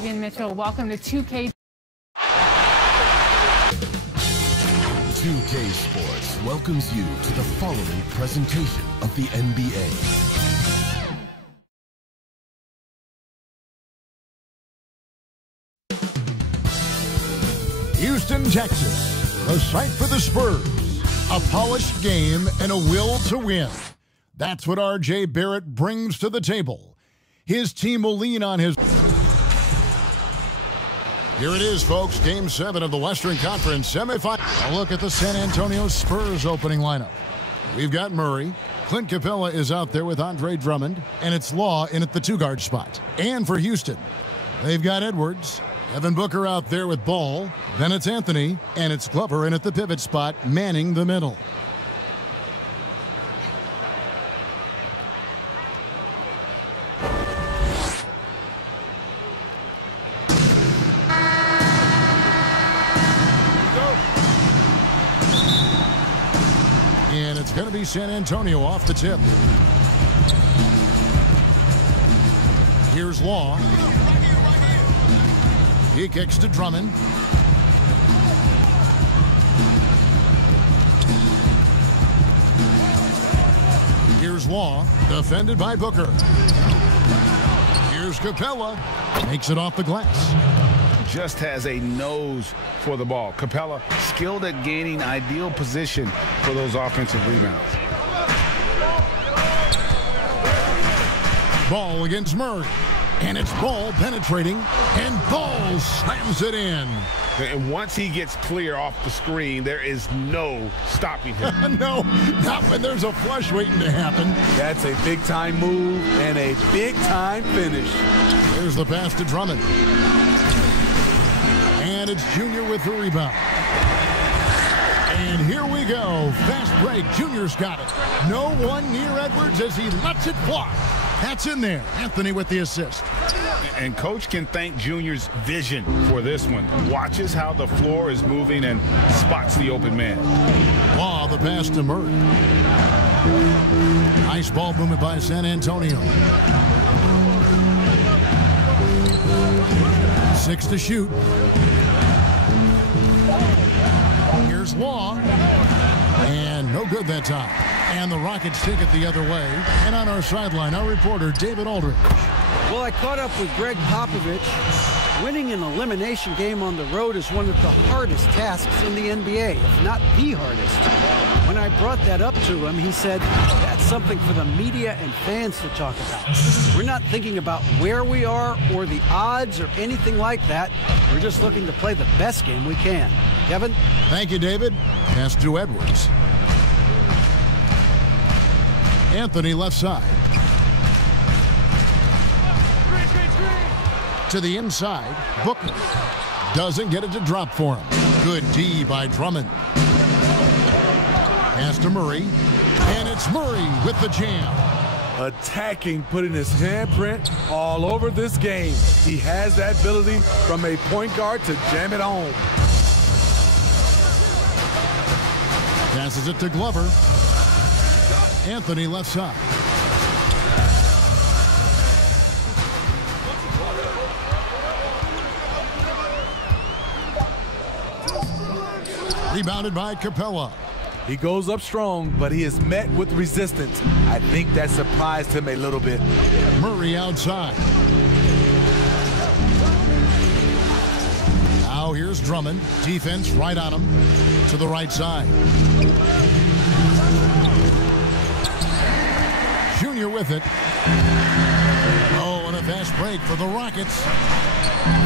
Vivian Mitchell. Welcome to 2K. 2K Sports welcomes you to the following presentation of the NBA. Houston, Texas, the site for the Spurs. A polished game and a will to win. That's what R.J. Barrett brings to the table. His team will lean on his... Here it is, folks. Game 7 of the Western Conference semifinal. A look at the San Antonio Spurs opening lineup. We've got Murray. Clint Capella is out there with Andre Drummond. And it's Law in at the two-guard spot. And for Houston, they've got Edwards. Evan Booker out there with Ball. Then it's Anthony. And it's Glover in at the pivot spot, manning the middle. And it's going to be San Antonio off the tip. Here's Law. He kicks to Drummond. Here's Law, defended by Booker. Here's Capella. Makes it off the glass. Just has a nose for the ball. Capella skilled at gaining ideal position for those offensive rebounds. Ball against Murray. And it's Ball penetrating. And Ball slams it in. And once he gets clear off the screen, there is no stopping him. No, not when there's a flush waiting to happen. That's a big-time move and a big-time finish. There's the pass to Drummond. And it's Junior with the rebound. And here we go. Fast break. Junior's got it. No one near Edwards as he lets it fly. That's in there. Anthony with the assist. And Coach can thank Junior's vision for this one. Watches how the floor is moving and spots the open man. Law, the pass to Murray. Nice ball movement by San Antonio. 6 to shoot. Here's Law. And no good that time. And the Rockets take it the other way. And on our sideline, our reporter, David Aldridge. Well, I caught up with Greg Popovich. Winning an elimination game on the road is one of the hardest tasks in the NBA, if not the hardest. When I brought that up to him, he said, that's something for the media and fans to talk about. We're not thinking about where we are or the odds or anything like that. We're just looking to play the best game we can. Kevin? Thank you, David. Pass to Edwards. Anthony left side. To the inside, Booker. Doesn't get it to drop for him. Good D by Drummond. Pass to Murray. And it's Murray with the jam. Attacking, putting his handprint all over this game. He has that ability from a point guard to jam it home. Passes it to Glover. Anthony left side. Rebounded by Capella. He goes up strong, but he is met with resistance. I think that surprised him a little bit. Murray outside. Now here's Drummond. Defense right on him. To the right side. Junior with it. Oh, and a fast break for the Rockets.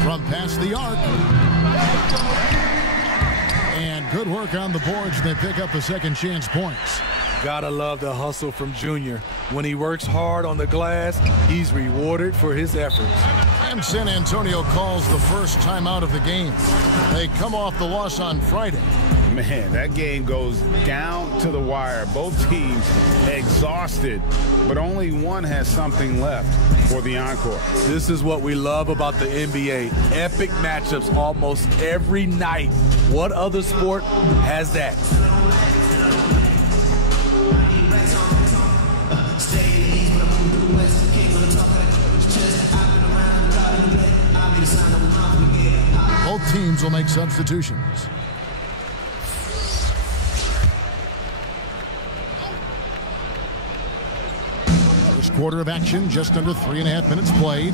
From past the arc. And good work on the boards. They pick up the second chance points. Gotta love the hustle from Junior. When he works hard on the glass, he's rewarded for his efforts. And San Antonio calls the first timeout of the game. They come off the loss on Friday. Man, that game goes down to the wire. Both teams exhausted, but only one has something left for the encore. This is what we love about the NBA. Epic matchups almost every night. What other sport has that? Both teams will make substitutions. First quarter of action, just under 3.5 minutes played.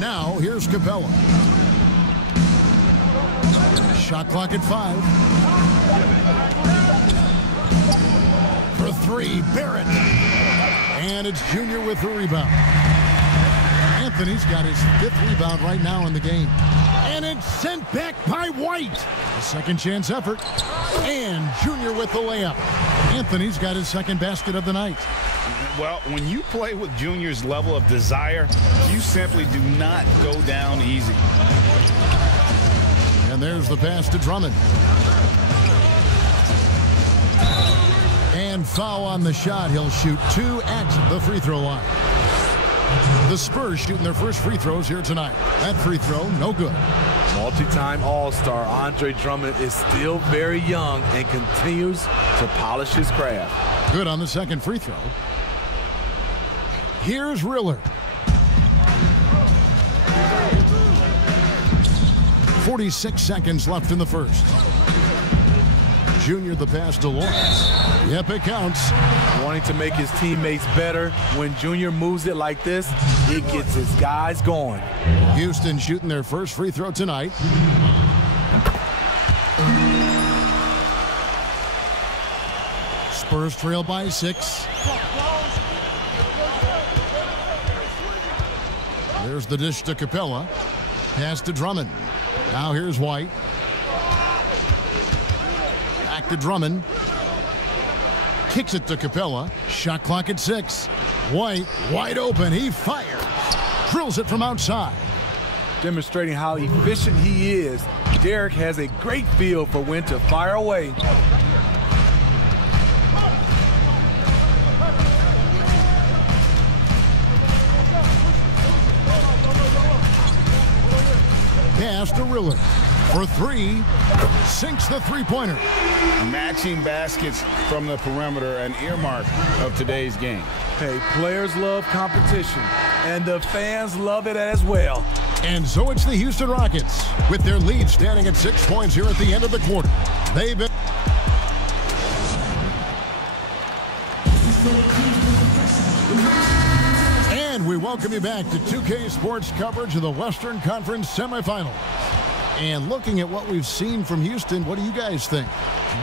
Now, here's Capella. Shot clock at 5. For 3, Barrett. And it's Junior with the rebound. Anthony's got his 5th rebound right now in the game. And it's sent back by White. A second chance effort. And Junior with the layup. Anthony's got his second basket of the night. Well, when you play with Junior's level of desire, you simply do not go down easy. And there's the pass to Drummond. And foul on the shot. He'll shoot 2 at the free throw line. The Spurs shooting their first free throws here tonight. That free throw, no good. Multi-time All-Star Andre Drummond is still very young and continues to polish his craft. Good on the second free throw. Here's Riller. 46 seconds left in the first. Junior the pass to Lawrence. Yep, it counts. Wanting to make his teammates better. When Junior moves it like this, it gets his guys going. Houston shooting their first free throw tonight. Spurs trail by 6. There's the dish to Capella. Pass to Drummond. Now here's White. Back to Drummond. Kicks it to Capella. Shot clock at 6. White wide open. He fires. Drills it from outside. Demonstrating how efficient he is, Derek has a great feel for when to fire away. Pass to Riller for 3. Sinks the three-pointer. Matching baskets from the perimeter, an earmark of today's game. Hey, players love competition, and the fans love it as well. And so it's the Houston Rockets with their lead standing at 6 points here at the end of the quarter. They've been and we welcome you back to 2K Sports coverage of the Western Conference semifinals. And looking at what we've seen from Houston, what do you guys think?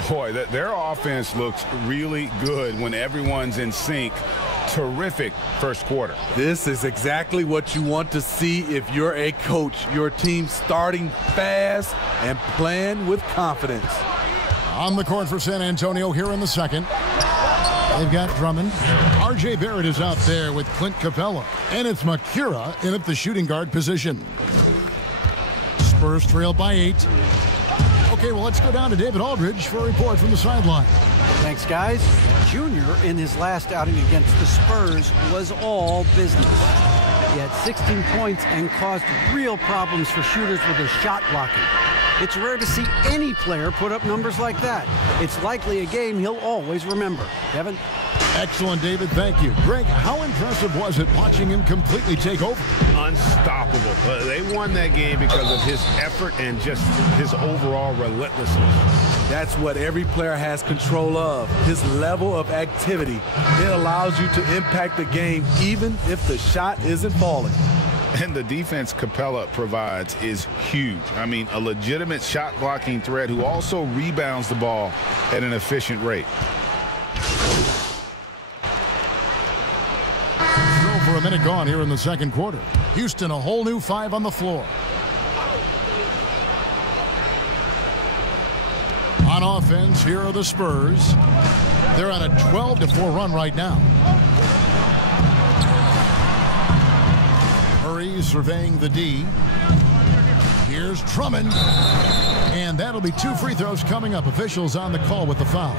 Boy, their offense looks really good when everyone's in sync. Terrific first quarter. This is exactly what you want to see if you're a coach. Your team starting fast and playing with confidence. On the court for San Antonio here in the second. They've got Drummond. R.J. Barrett is out there with Clint Capella. And it's Makura in at the shooting guard position. Spurs trail by 8. Okay, well, let's go down to David Aldridge for a report from the sideline. Thanks, guys. Junior, in his last outing against the Spurs, was all business. He had 16 points and caused real problems for shooters with his shot blocking. It's rare to see any player put up numbers like that. It's likely a game he'll always remember. Kevin? Excellent, David. Thank you. Greg, how impressive was it watching him completely take over? Unstoppable. They won that game because of his effort and just his overall relentlessness. That's what every player has control of, his level of activity. It allows you to impact the game even if the shot isn't falling. And the defense Capella provides is huge. I mean, a legitimate shot blocking threat who also rebounds the ball at an efficient rate. Still for a minute gone here in the second quarter. Houston, a whole new 5 on the floor. On offense, here are the Spurs. They're on a 12-4 run right now. Murray surveying the D. Here's Drummond. And that'll be 2 free throws coming up. Officials on the call with the foul.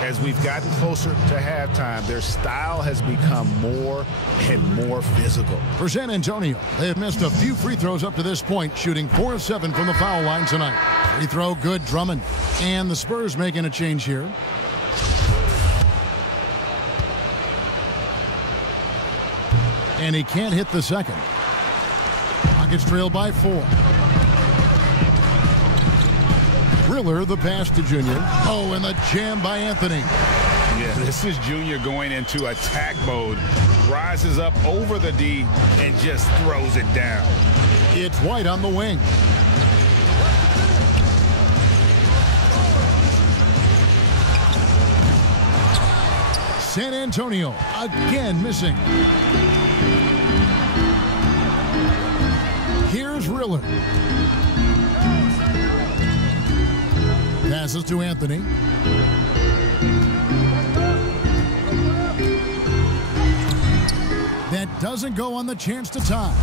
As we've gotten closer to halftime, their style has become more and more physical. For San Antonio, they have missed a few free throws up to this point, shooting 4 of 7 from the foul line tonight. Free throw good, Drummond. And the Spurs making a change here. And he can't hit the second. Rockets trail by 4. Riller the pass to Junior. Oh, and the jam by Anthony. Yeah, this is Junior going into attack mode. Rises up over the D and just throws it down. It's White on the wing. San Antonio again missing. Here's Riller. Passes to Anthony. That doesn't go on the chance to tie.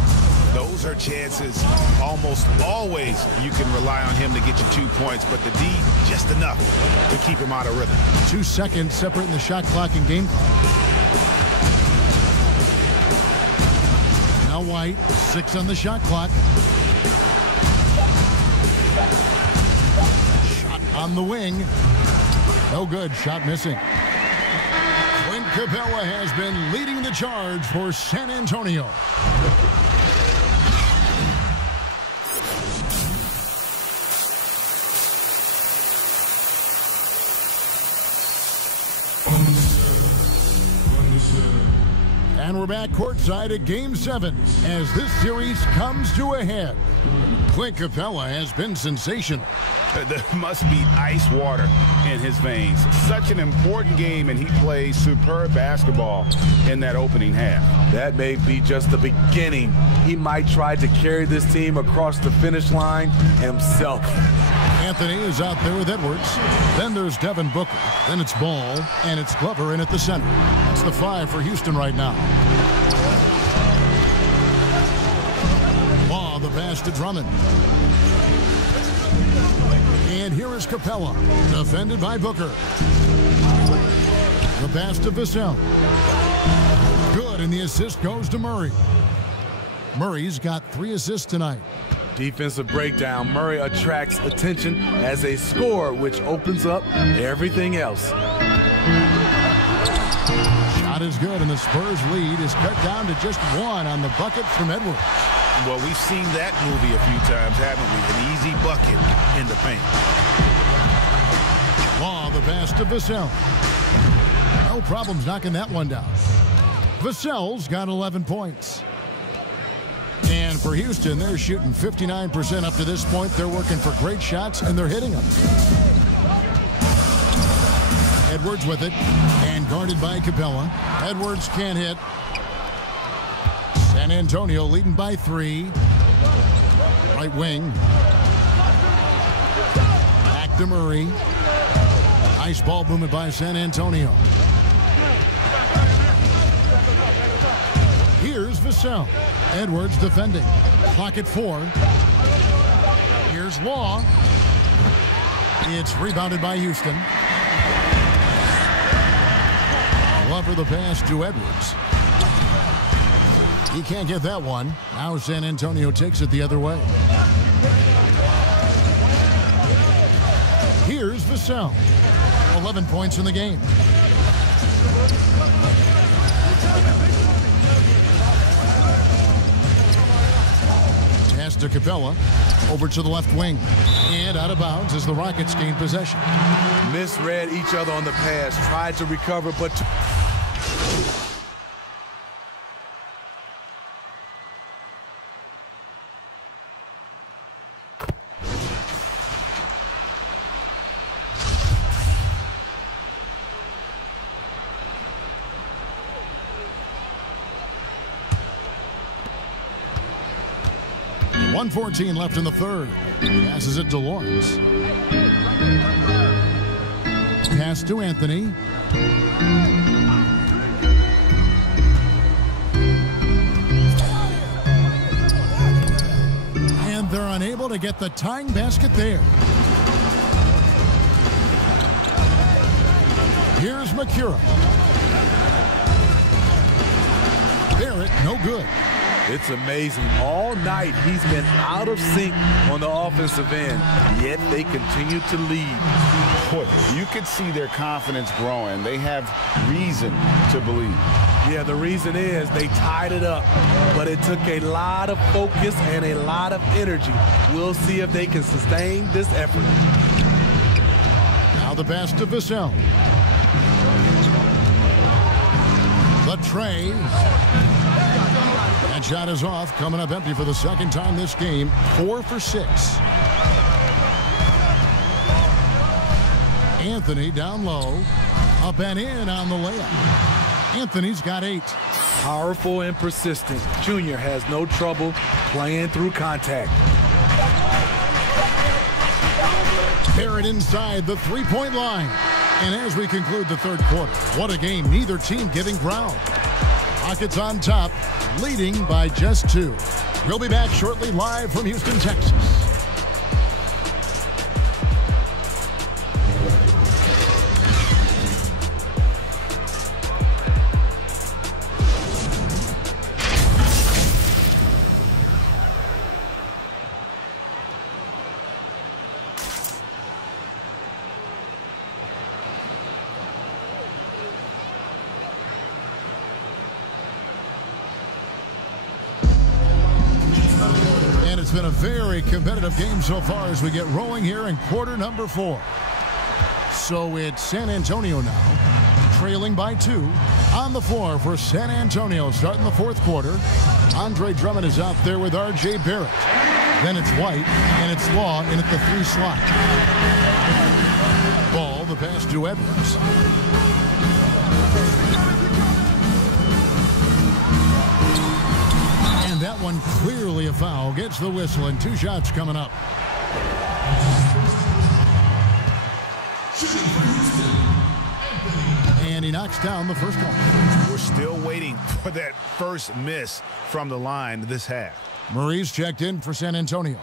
Those are chances almost always you can rely on him to get you 2 points, but the D just enough to keep him out of rhythm. 2 seconds separating the shot clock and game clock. Now White, 6 on the shot clock. Shot on the wing. No good, shot missing. Clint Capella has been leading the charge for San Antonio. And we're back courtside at Game 7 as this series comes to a head. Clint Capella has been sensational. There must be ice water in his veins. Such an important game, and he plays superb basketball in that opening half. That may be just the beginning. He might try to carry this team across the finish line himself. Anthony is out there with Edwards. Then there's Devin Booker. Then it's Ball, and it's Glover in at the center. That's the 5 for Houston right now. Law, the pass to Drummond. And here is Capella, defended by Booker. The pass to Vassell. Good, and the assist goes to Murray. Murray's got 3 assists tonight. Defensive breakdown. Murray attracts attention as a scorer, which opens up everything else. Shot is good, and the Spurs lead is cut down to just 1 on the bucket from Edwards. Well, we've seen that movie a few times, haven't we? An easy bucket in the paint. Law, the pass to Vassell. No problems knocking that one down. Vassell's got 11 points. And for Houston, they're shooting 59% up to this point. They're working for great shots, and they're hitting them. Edwards with it, and guarded by Capella. Edwards can't hit. San Antonio leading by 3. Right wing. Back to Murray. Nice ball movement by San Antonio. Here's Vassell. Edwards defending. Clock at 4. Here's Law. It's rebounded by Houston. Glover the pass to Edwards. He can't get that one. Now San Antonio takes it the other way. Here's Vassell. 11 points in the game. Pass to Capella. Over to the left wing. And out of bounds as the Rockets gain possession. Misread each other on the pass. Tried to recover, but... .114 left in the third. Passes it to Lawrence. Pass to Anthony. And they're unable to get the tying basket there. Here's McCura. Barrett, no good. It's amazing. All night he's been out of sync on the offensive end, yet they continue to lead. Boy, you could see their confidence growing. They have reason to believe. Yeah, the reason is they tied it up, but it took a lot of focus and a lot of energy. We'll see if they can sustain this effort. Now the pass to Vassell. The tray. That shot is off, coming up empty for the second time this game. 4 for 6. Anthony down low. Up and in on the layup. Anthony's got 8. Powerful and persistent. Junior has no trouble playing through contact. Barrett inside the three-point line. And as we conclude the third quarter, what a game. Neither team giving ground. Rockets on top, leading by just 2. We'll be back shortly live from Houston, Texas. It's been a very competitive game so far as we get rolling here in quarter number 4. So it's San Antonio now, trailing by 2. On the floor for San Antonio starting the fourth quarter. Andre Drummond is out there with R.J. Barrett. Then it's White, and it's Law in at the 3 slot. Ball, the pass to Edwards. And that one clearly a foul. Gets the whistle, and 2 shots coming up. And he knocks down the first one. We're still waiting for that first miss from the line this half. Murray's checked in for San Antonio.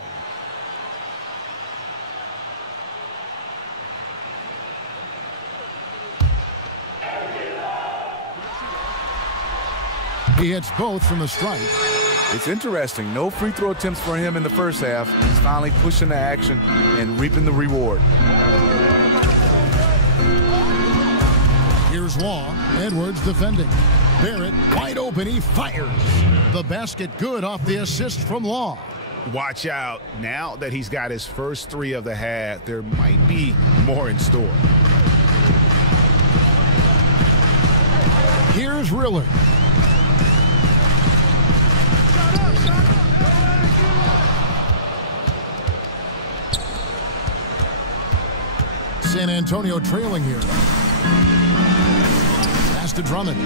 He hits both from the strike. It's interesting. No free throw attempts for him in the first half. He's finally pushing the action and reaping the reward. Here's Law. Edwards defending. Barrett wide open. He fires. The basket good off the assist from Law. Watch out. Now that he's got his first 3 of the half, there might be more in store. Here's Rillard. San Antonio trailing here. Pass to Drummond.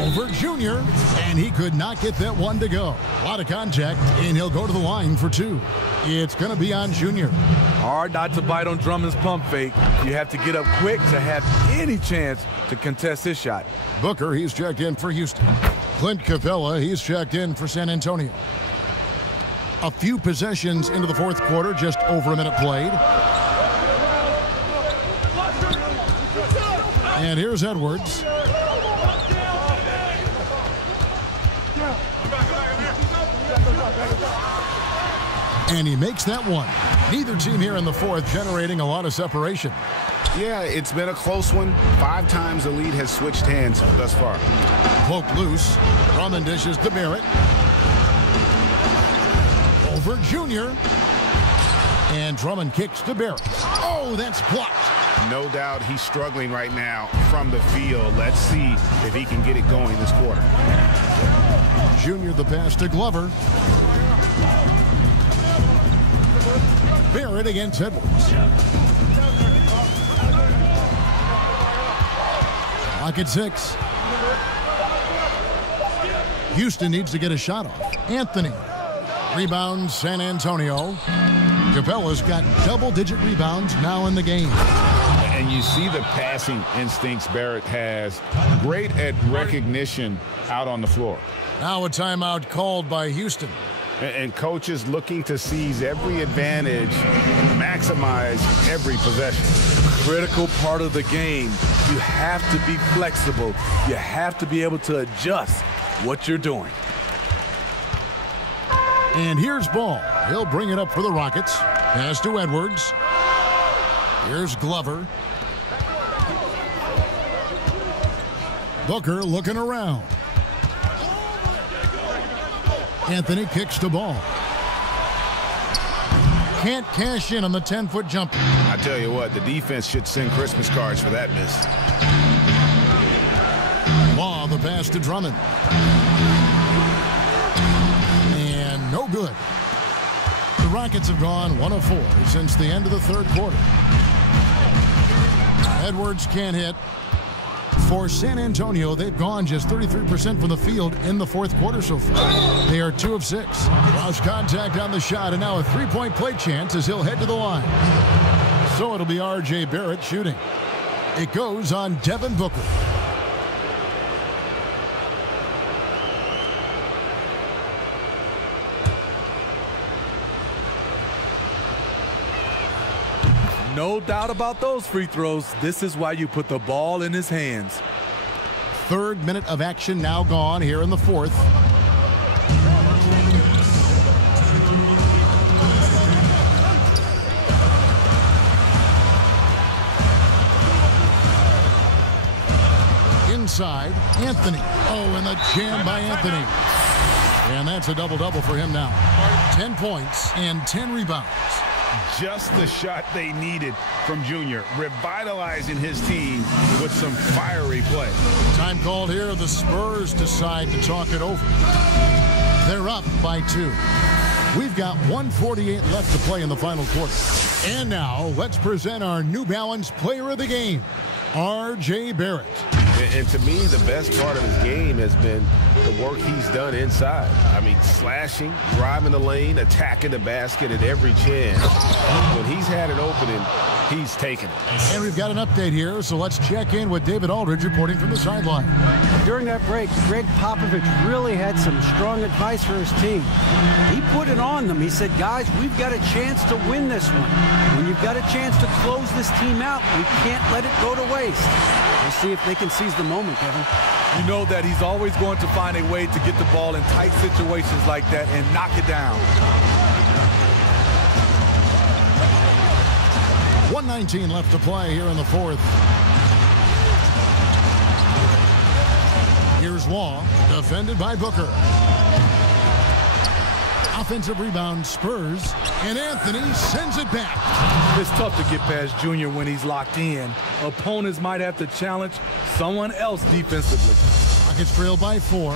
Over Junior, and he could not get that one to go. A lot of contact, and he'll go to the line for 2. It's going to be on Junior. Hard not to bite on Drummond's pump fake. You have to get up quick to have any chance to contest his shot. Booker, he's checked in for Houston. Clint Capella, he's checked in for San Antonio. A few possessions into the fourth quarter, just over a minute played. And here's Edwards. And he makes that one. Neither team here in the fourth generating a lot of separation. Yeah, it's been a close one. 5 times the lead has switched hands thus far. Poked loose. Drummond dishes to Barrett. Over Junior. And Drummond kicks to Barrett. Oh, that's blocked. No doubt he's struggling right now from the field. Let's see if he can get it going this quarter. Junior the pass to Glover. Barrett against Edwards. Clock at 6. Houston needs to get a shot off. Anthony. Rebounds San Antonio. Capella's got double-digit rebounds now in the game. And you see the passing instincts Barrett has. Great at recognition out on the floor. Now a timeout called by Houston. And coaches looking to seize every advantage, maximize every possession. Critical part of the game. You have to be flexible. You have to be able to adjust what you're doing. And here's Ball. He'll bring it up for the Rockets. Pass to Edwards. Here's Glover. Booker looking around. Anthony kicks the ball. Can't cash in on the 10-foot jumper. I tell you what, the defense should send Christmas cards for that miss. Law, the pass to Drummond. And no good. The Rockets have gone 1 of 4 since the end of the third quarter. Edwards can't hit. For San Antonio, they've gone just 33% from the field in the fourth quarter so far. They are 2 of 6. Lost contact on the shot, and now a three-point play chance as he'll head to the line. So it'll be R.J. Barrett shooting. It goes on Devin Booker. No doubt about those free throws. This is why you put the ball in his hands. Third minute of action now gone here in the fourth. Inside, Anthony. Oh, and the jam by Anthony. And that's a double-double for him now. 10 points and 10 rebounds. Just the shot they needed from Junior, revitalizing his team with some fiery play. Time called here. The Spurs decide to talk it over. They're up by 2. We've got 1:48 left to play in the final quarter. And now let's present our New Balance player of the game, R.J. Barrett. And to me, the best part of his game has been the work he's done inside. I mean, slashing, driving the lane, attacking the basket at every chance. When he's had an opening, he's taken it. And we've got an update here, so let's check in with David Aldridge reporting from the sideline. During that break, Greg Popovich really had some strong advice for his team. He put it on them. He said, guys, we've got a chance to win this one. When you've got a chance to close this team out, we can't let it go to waste. We'll see if they can seize the moment, Kevin. You know that he's always going to find a way to get the ball in tight situations like that and knock it down. 1:19 left to play here in the fourth. Here's Law, defended by Booker. Offensive rebound, Spurs, and Anthony sends it back. It's tough to get past Junior when he's locked in. Opponents might have to challenge someone else defensively. Rockets trail by 4.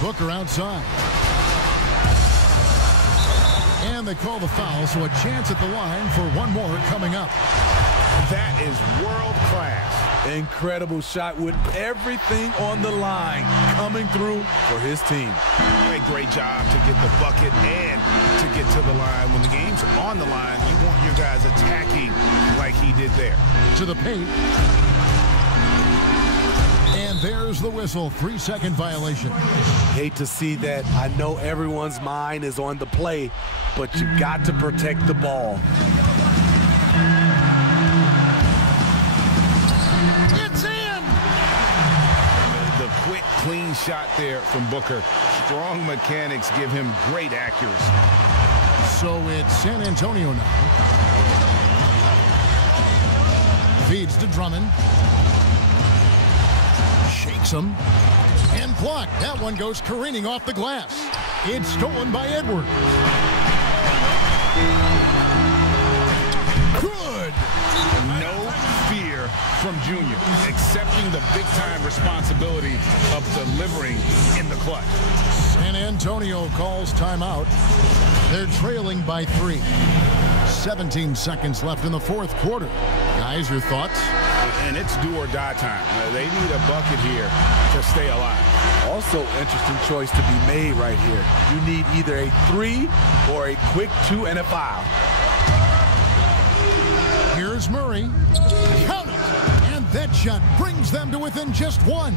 Booker outside. And they call the foul, so a chance at the line for one more coming up. That is world class. Incredible shot with everything on the line coming through for his team. A great job to get the bucket and to get to the line. When the game's on the line, you want your guys attacking like he did there. To the paint. And there's the whistle. 3-second violation. Hate to see that. I know everyone's mind is on the play, but you got to protect the ball. It's in! The quick, clean shot there from Booker. Strong mechanics give him great accuracy. So it's San Antonio now. Feeds to Drummond. Shakes him. And blocked. That one goes careening off the glass. It's stolen by Edwards. Good! No fear from Junior, accepting the big-time responsibility of delivering in the clutch. San Antonio calls timeout. They're trailing by 3. 17 seconds left in the fourth quarter. Guys, your thoughts? And it's do or die time. They need a bucket here to stay alive. Also, interesting choice to be made right here. You need either a 3 or a quick 2 and a foul. Here's Murray. Count it! And that shot brings them to within just 1.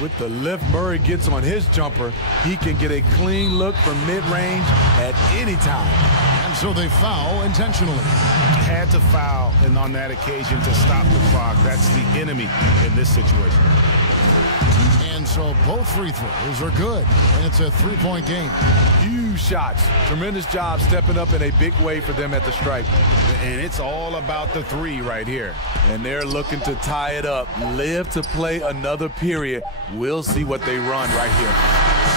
With the lift Murray gets on his jumper, he can get a clean look from mid-range at any time. And so they foul intentionally. Had to foul, and on that occasion to stop the clock. That's the enemy in this situation. And So both free throws are good, and it's a three-point game. Huge shots. Tremendous job stepping up in a big way for them at the stripe. And it's all about the three right here. And they're looking to tie it up. Live to play another period. We'll see what they run right here.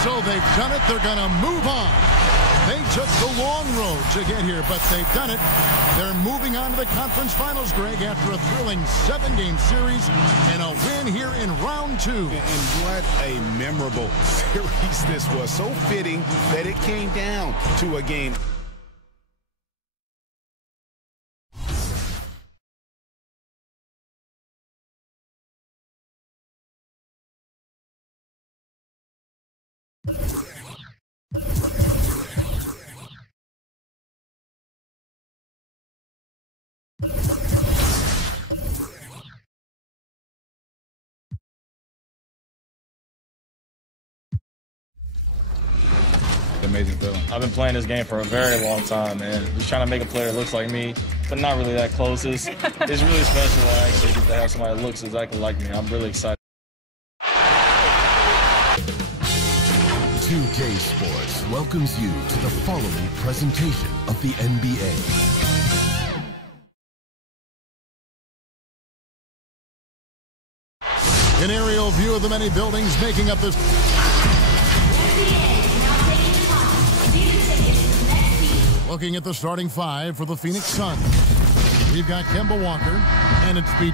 So they've done it. They're going to move on. They took the long road to get here, but they've done it. They're moving on to the conference finals, Greg, after a thrilling 7-game series and a win here in round 2. And what a memorable series this was. So fitting that it came down to a game. Amazing feeling. I've been playing this game for a very long time, and just trying to make a player that looks like me, but not really that close. It's really special that I actually get to have somebody that looks exactly like me. I'm really excited. 2K Sports welcomes you to the following presentation of the NBA. An aerial view of the many buildings making up this. Looking at the starting 5 for the Phoenix Suns. We've got Kemba Walker, and it's beat.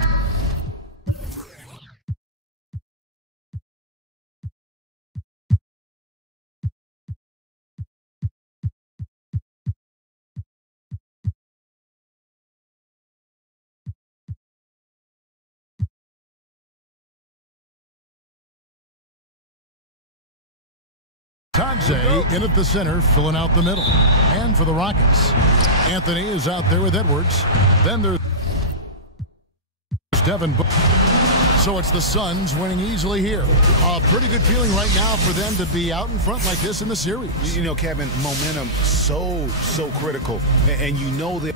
Tadze in at the center, filling out the middle. And for the Rockets, Anthony is out there with Edwards. Then there's Devin. So it's the Suns winning easily here. A pretty good feeling right now for them to be out in front like this in the series. You know, Kevin, momentum so critical. And you know that.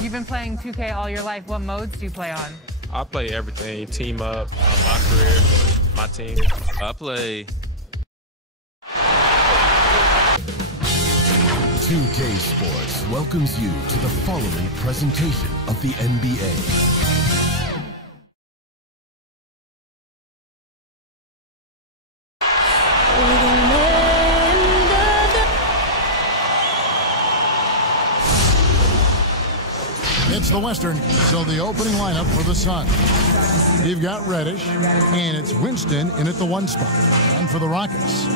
You've been playing 2K all your life. What modes do you play on? I play everything, team up, my career, my team. I play 2K Sports welcomes you to the following presentation of the NBA. It's the Western, so the opening lineup for the Suns. You've got Reddish, and it's Winston in at the 1 spot. And for the Rockets,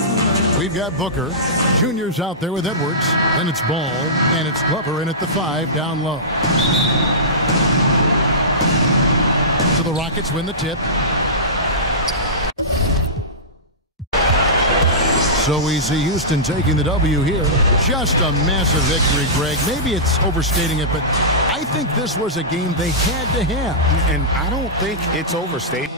we've got Booker. Junior's out there with Edwards. Then it's Ball, and it's Glover in at the 5 down low. So the Rockets win the tip. So we see Houston taking the W here. Just a massive victory, Greg. Maybe it's overstating it, but I think this was a game they had to have. And I don't think it's overstated.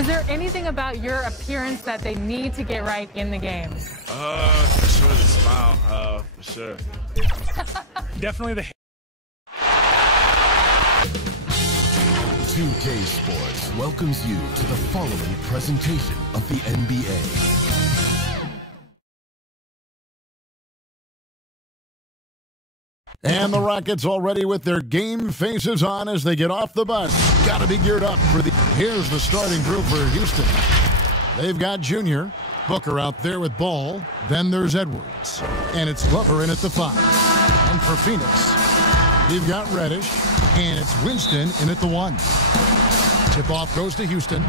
Is there anything about your appearance that they need to get right in the game? for sure the smile, for sure. Definitely the 2K Sports welcomes you to the following presentation of the NBA. And the Rockets already with their game faces on as they get off the bus. Got to be geared up for the... Here's the starting group for Houston. They've got Junior, Booker out there with Ball. Then there's Edwards. And it's Glover in at the 5. And for Phoenix, you've got Reddish. And it's Winston in at the 1. Tip-off goes to Houston.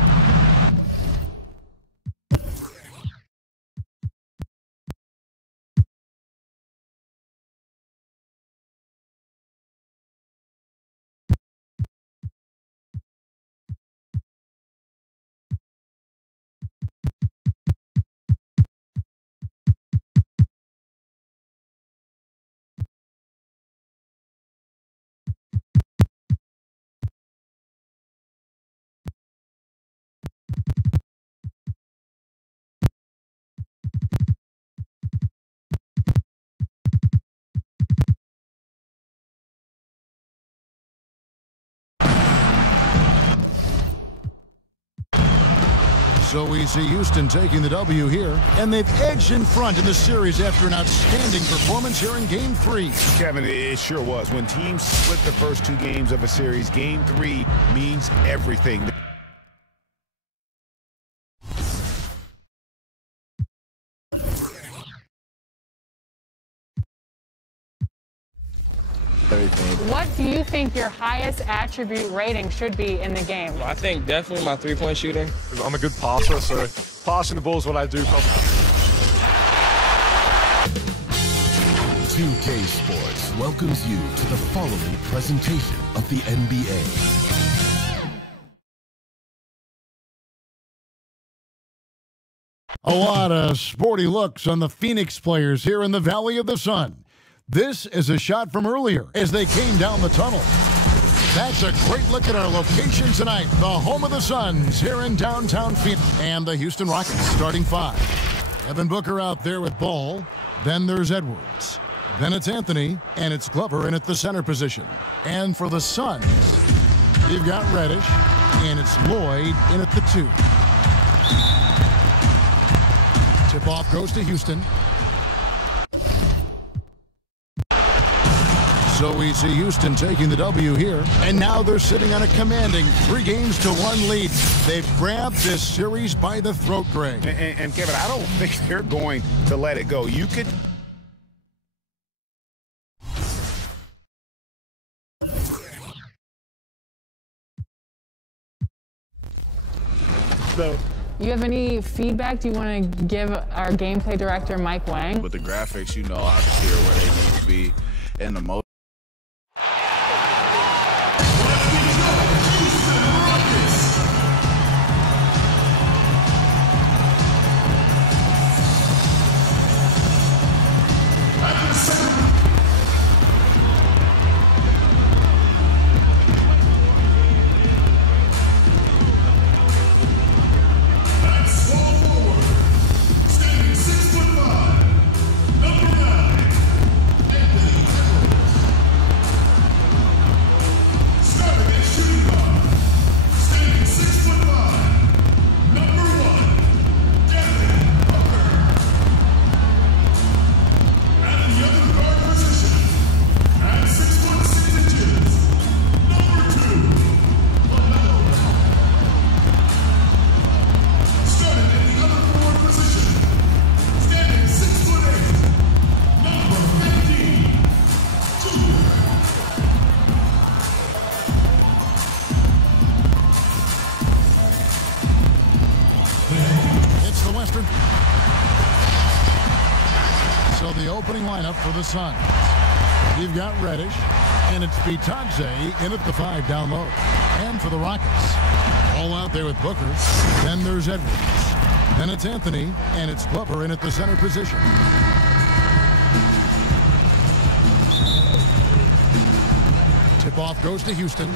So we see Houston taking the W here, and they've edged in front in the series after an outstanding performance here in Game 3. Kevin, it sure was. When teams split the first 2 games of a series, Game 3 means everything. What do you think your highest attribute rating should be in the game? I think definitely my three-point shooting. I'm a good passer, so passing the ball is what I do probably. 2K Sports welcomes you to the following presentation of the NBA. A lot of sporty looks on the Phoenix players here in the Valley of the Sun. This is a shot from earlier as they came down the tunnel. That's a great look at our location tonight. The home of the Suns here in downtown Phoenix. And the Houston Rockets starting 5. Devin Booker out there with ball. Then there's Edwards. Then it's Anthony, and it's Glover in at the center position. And for the Suns, you've got Reddish, and it's Lloyd in at the 2. Tip-off goes to Houston. So we see Houston taking the W here, and now they're sitting on a commanding 3-1 lead. They've grabbed this series by the throat, Greg. And Kevin, I don't think they're going to let it go. You could... So, you have any feedback? Do you want to give our gameplay director, Mike Wang? With the graphics, you know, obviously, are where they need to be in the most. So the opening lineup for the Suns. You've got Reddish, and it's Bitadze in at the 5 down low. And for the Rockets, all out there with Booker. Then there's Edwards. Then it's Anthony, and it's Glover in at the center position. Tip-off goes to Houston.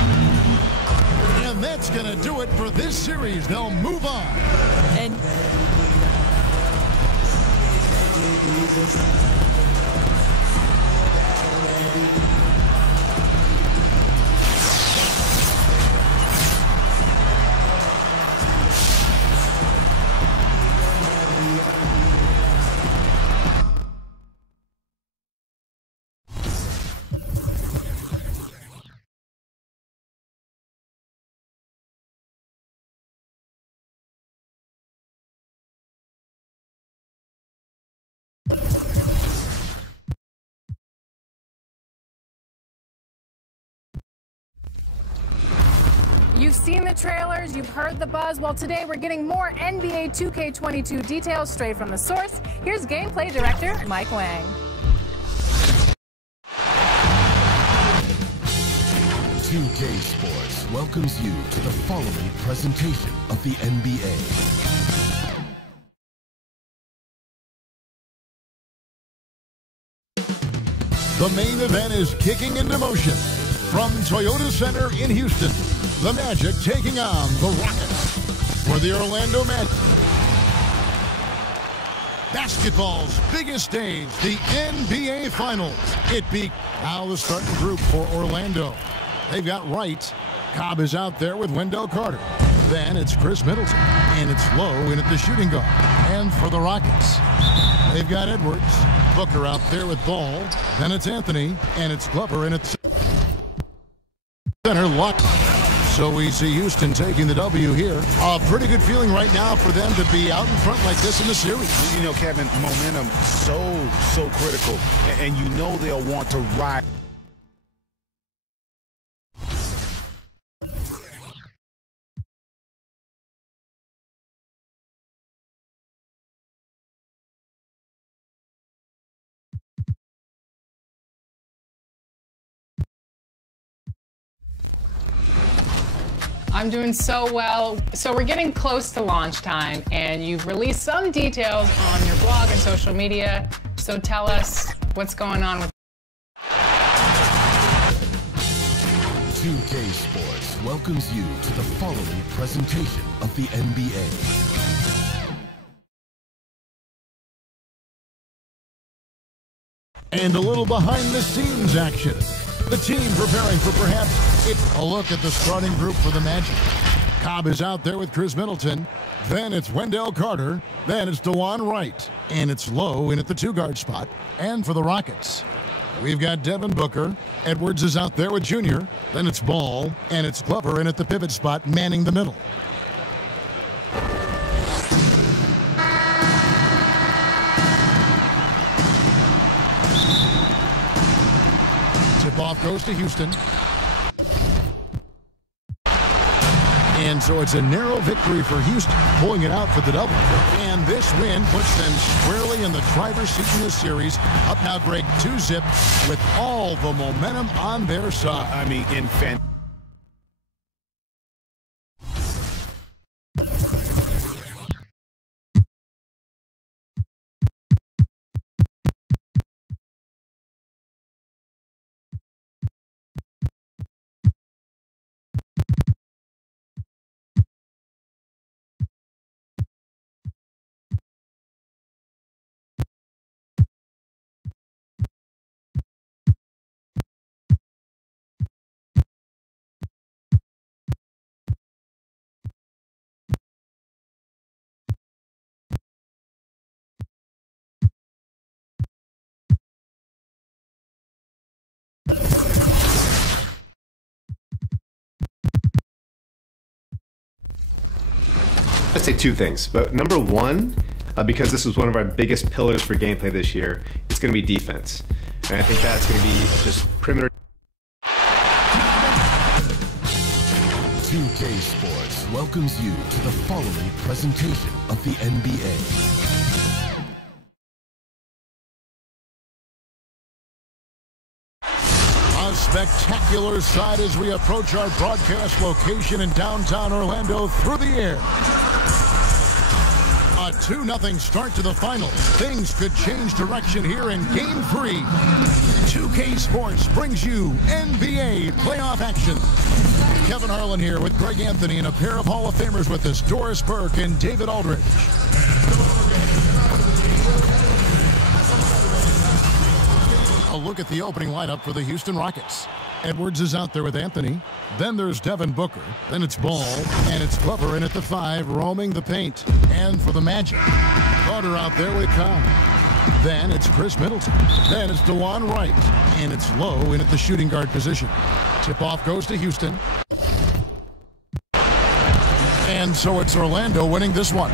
And that's going to do it for this series. They'll move on. And You've seen the trailers, you've heard the buzz. Well, today we're getting more NBA 2K22 details straight from the source. Here's gameplay director Mike Wang. 2K Sports welcomes you to the following presentation of the NBA. The main event is kicking into motion. From Toyota Center in Houston, the Magic taking on the Rockets for the Orlando Magic. Basketball's biggest stage, the NBA Finals. It beat now the starting group for Orlando. They've got Wright, Cobb is out there with Wendell Carter. Then it's Chris Middleton, and it's low in at the shooting guard. And for the Rockets, they've got Edwards. Booker out there with Ball. Then it's Anthony, and it's Glover in at center. Luck. So we see Houston taking the W here. A pretty good feeling right now for them to be out in front like this in the series. You know, Kevin, momentum so critical, and you know they'll want to ride. I'm doing so well. So we're getting close to launch time, and you've released some details on your blog and social media. So tell us what's going on with 2K Sports welcomes you to the following presentation of the NBA. And a little behind-the-scenes action. The team preparing for perhaps a look at the starting group for the Magic. Cobb is out there with Chris Middleton. Then it's Wendell Carter. Then it's DeJuan Wright. And it's Low in at the two-guard spot. And for the Rockets, we've got Devin Booker. Edwards is out there with Junior. Then it's Ball. And it's Glover in at the pivot spot, manning the middle. Tip-off goes to Houston. And so it's a narrow victory for Houston, pulling it out for the double. And this win puts them squarely in the driver's seat in the series. Up now, Greg, 2-zip with all the momentum on their side. I mean, in fan. I'd say two things, but number one, because this was one of our biggest pillars for gameplay this year, it's going to be defense. And I think that's going to be just perimeter. 2K Sports welcomes you to the following presentation of the NBA. A spectacular sight as we approach our broadcast location in downtown Orlando through the air. A 2-0 start to the final. Things could change direction here in Game 3. 2K Sports brings you NBA playoff action. Kevin Harlan here with Greg Anthony and a pair of Hall of Famers with us, Doris Burke and David Aldridge. A look at the opening lineup for the Houston Rockets. Edwards is out there with Anthony. Then there's Devin Booker. Then it's Ball. And it's Glover in at the 5, roaming the paint. And for the Magic, Carter out there with Cobb. Then it's Chris Middleton. Then it's DeJuan Wright. And it's Low in at the shooting guard position. Tip-off goes to Houston. And so it's Orlando winning this one.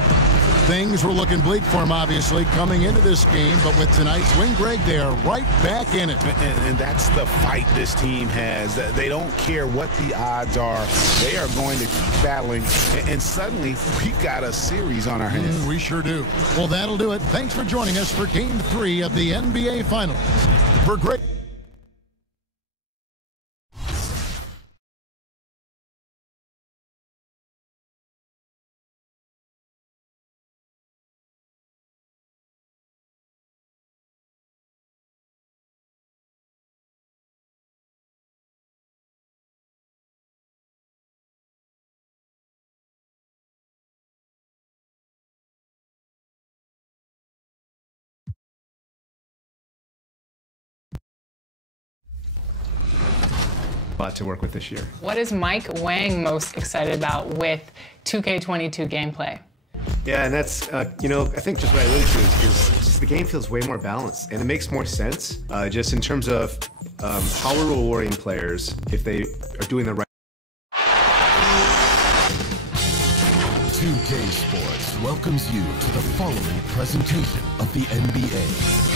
Things were looking bleak for him, obviously, coming into this game. But with tonight's win, Greg, they are right back in it. And that's the fight this team has. They don't care what the odds are. They are going to keep battling. And suddenly, we got a series on our hands. We sure do. Well, that'll do it. Thanks for joining us for Game 3 of the NBA Finals. For Greg. spot to work with this year. What is Mike Wang most excited about with 2K22 gameplay? Yeah, and that's, you know, I think just what I alluded to is just the game feels way more balanced, and it makes more sense just in terms of how we're rewarding players if they are doing the right. 2K Sports welcomes you to the following presentation of the NBA.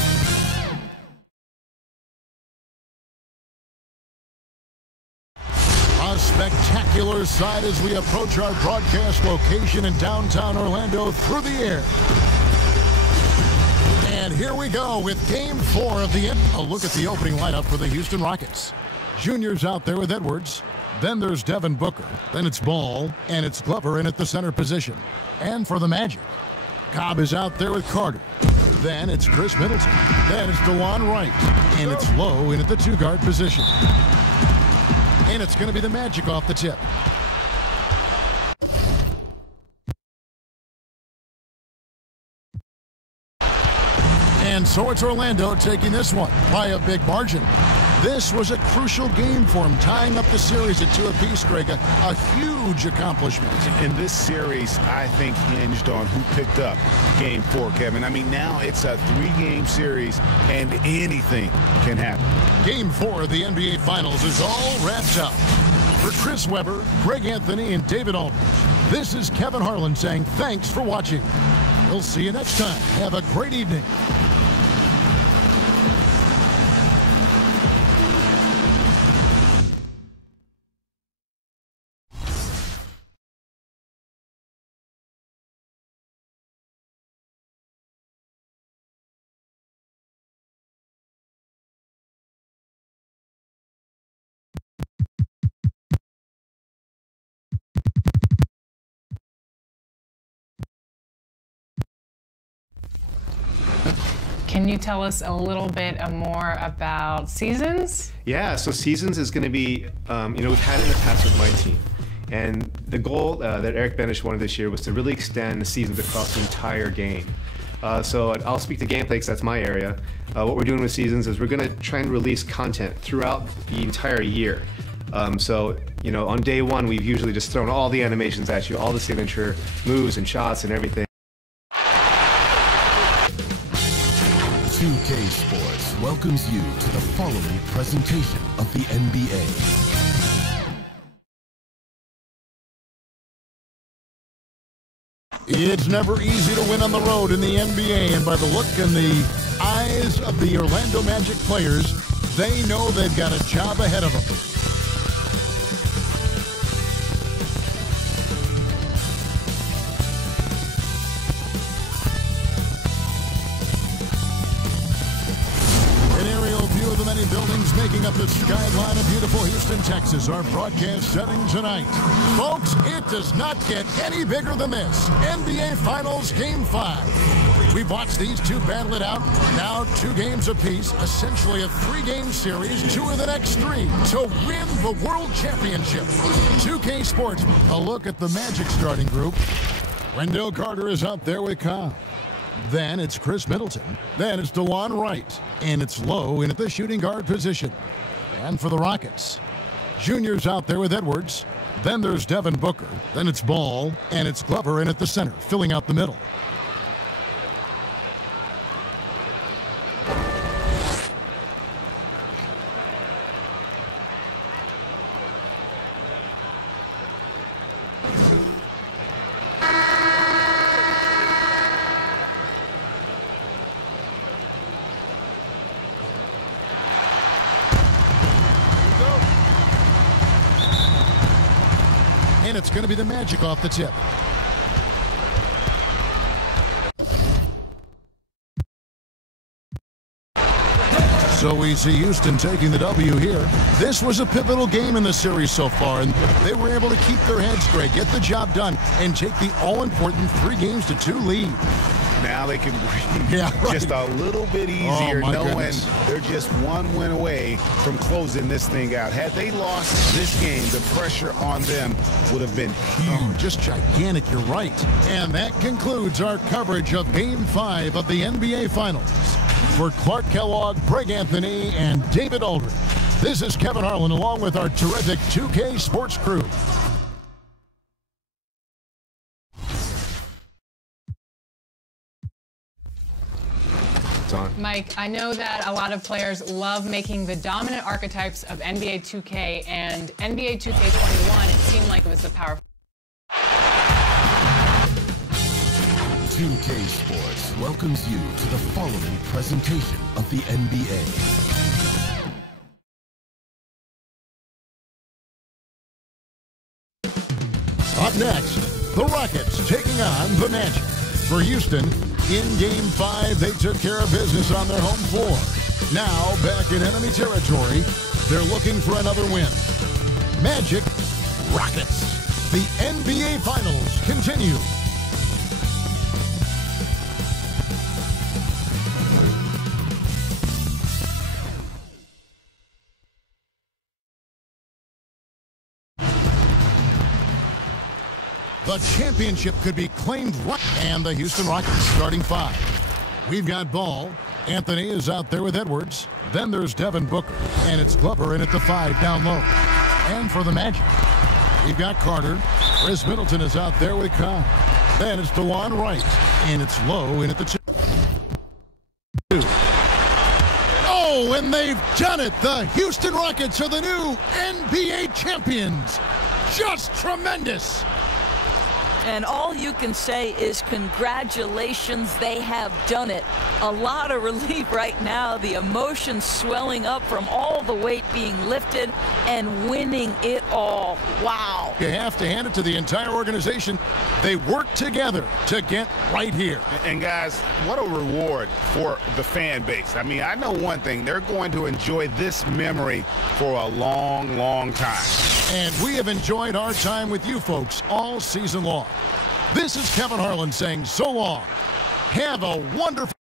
A spectacular sight as we approach our broadcast location in downtown Orlando through the air. And here we go with Game 4 of the A look at the opening lineup for the Houston Rockets. Junior's out there with Edwards. Then there's Devin Booker. Then it's Ball, and it's Glover in at the center position. And for the Magic, Cobb is out there with Carter. Then it's Chris Middleton. Then it's DeJuan Wright. And it's Lowe in at the two-guard position. And it's going to be the Magic off the tip. And so it's Orlando taking this one by a big margin. This was a crucial game for him, tying up the series at 2 apiece, Greg. A huge accomplishment. And this series, I think, hinged on who picked up Game 4, Kevin. I mean, now it's a 3-game series, and anything can happen. Game 4 of the NBA Finals is all wrapped up. For Chris Webber, Greg Anthony, and David Aldridge, this is Kevin Harlan saying thanks for watching. We'll see you next time. Have a great evening. Can you tell us a little bit more about Seasons? Yeah, so Seasons is going to be, you know, we've had it in the past with my team. And the goal that Eric Benish wanted this year was to really extend the seasons across the entire game. So I'll speak to gameplay because that's my area. What we're doing with Seasons is we're going to try and release content throughout the entire year. So, you know, on day one, we've usually just thrown all the animations at you, all the signature moves and shots and everything. 2K Sports welcomes you to the following presentation of the NBA. It's never easy to win on the road in the NBA, and by the look in the eyes of the Orlando Magic players, they know they've got a job ahead of them. Buildings making up the skyline of beautiful Houston, Texas, our broadcast setting tonight. Folks, it does not get any bigger than this. NBA Finals Game 5. We've watched these two battle it out. Now 2 games apiece, essentially a 3-game series, 2 of the next 3 to win the World Championship. 2K Sports, a look at the Magic starting group. Wendell Carter is out there with Cobb. Then it's Chris Middleton. Then it's DeJuan Wright. And it's Lowe in at the shooting guard position. And for the Rockets, Junior's out there with Edwards. Then there's Devin Booker. Then it's Ball. And it's Glover in at the center, filling out the middle. And it's going to be the Magic off the tip. So we see Houston taking the W here. This was a pivotal game in the series so far, and they were able to keep their heads straight, get the job done, and take the all-important 3-2 lead. Now they can breathe just a little bit easier, knowing they're just 1 win away from closing this thing out. Had they lost this game, the pressure on them would have been huge. Oh, just gigantic, you're right. And that concludes our coverage of Game 5 of the NBA Finals. For Clark Kellogg, Greg Anthony, and David Aldridge, This is Kevin Harlan along with our terrific 2K Sports crew. Mike, I know that a lot of players love making the dominant archetypes of NBA 2K and NBA 2K21. It seemed like it was the power. 2K Sports welcomes you to the following presentation of the NBA. Up next, the Rockets taking on the Magic. For Houston, in Game 5, they took care of business on their home floor. Now, back in enemy territory, they're looking for another win. Magic, Rockets. The NBA Finals continue. The championship could be claimed right. And the Houston Rockets starting 5. We've got Ball. Anthony is out there with Edwards. Then there's Devin Booker. And it's Glover in at the 5 down low. And for the Magic, we've got Carter. Chris Middleton is out there with Kyle. Then it's DeJuan Wright. And it's Low in at the 2. Oh, and they've done it. The Houston Rockets are the new NBA champions. Just tremendous. And all you can say is congratulations, they have done it. A lot of relief right now, the emotions swelling up from all the weight being lifted and winning it all. Wow. You have to hand it to the entire organization. They worked together to get right here. And guys, what a reward for the fan base. I mean, I know one thing, they're going to enjoy this memory for a long, long time. And we have enjoyed our time with you folks all season long. This is Kevin Harlan saying so long. Have a wonderful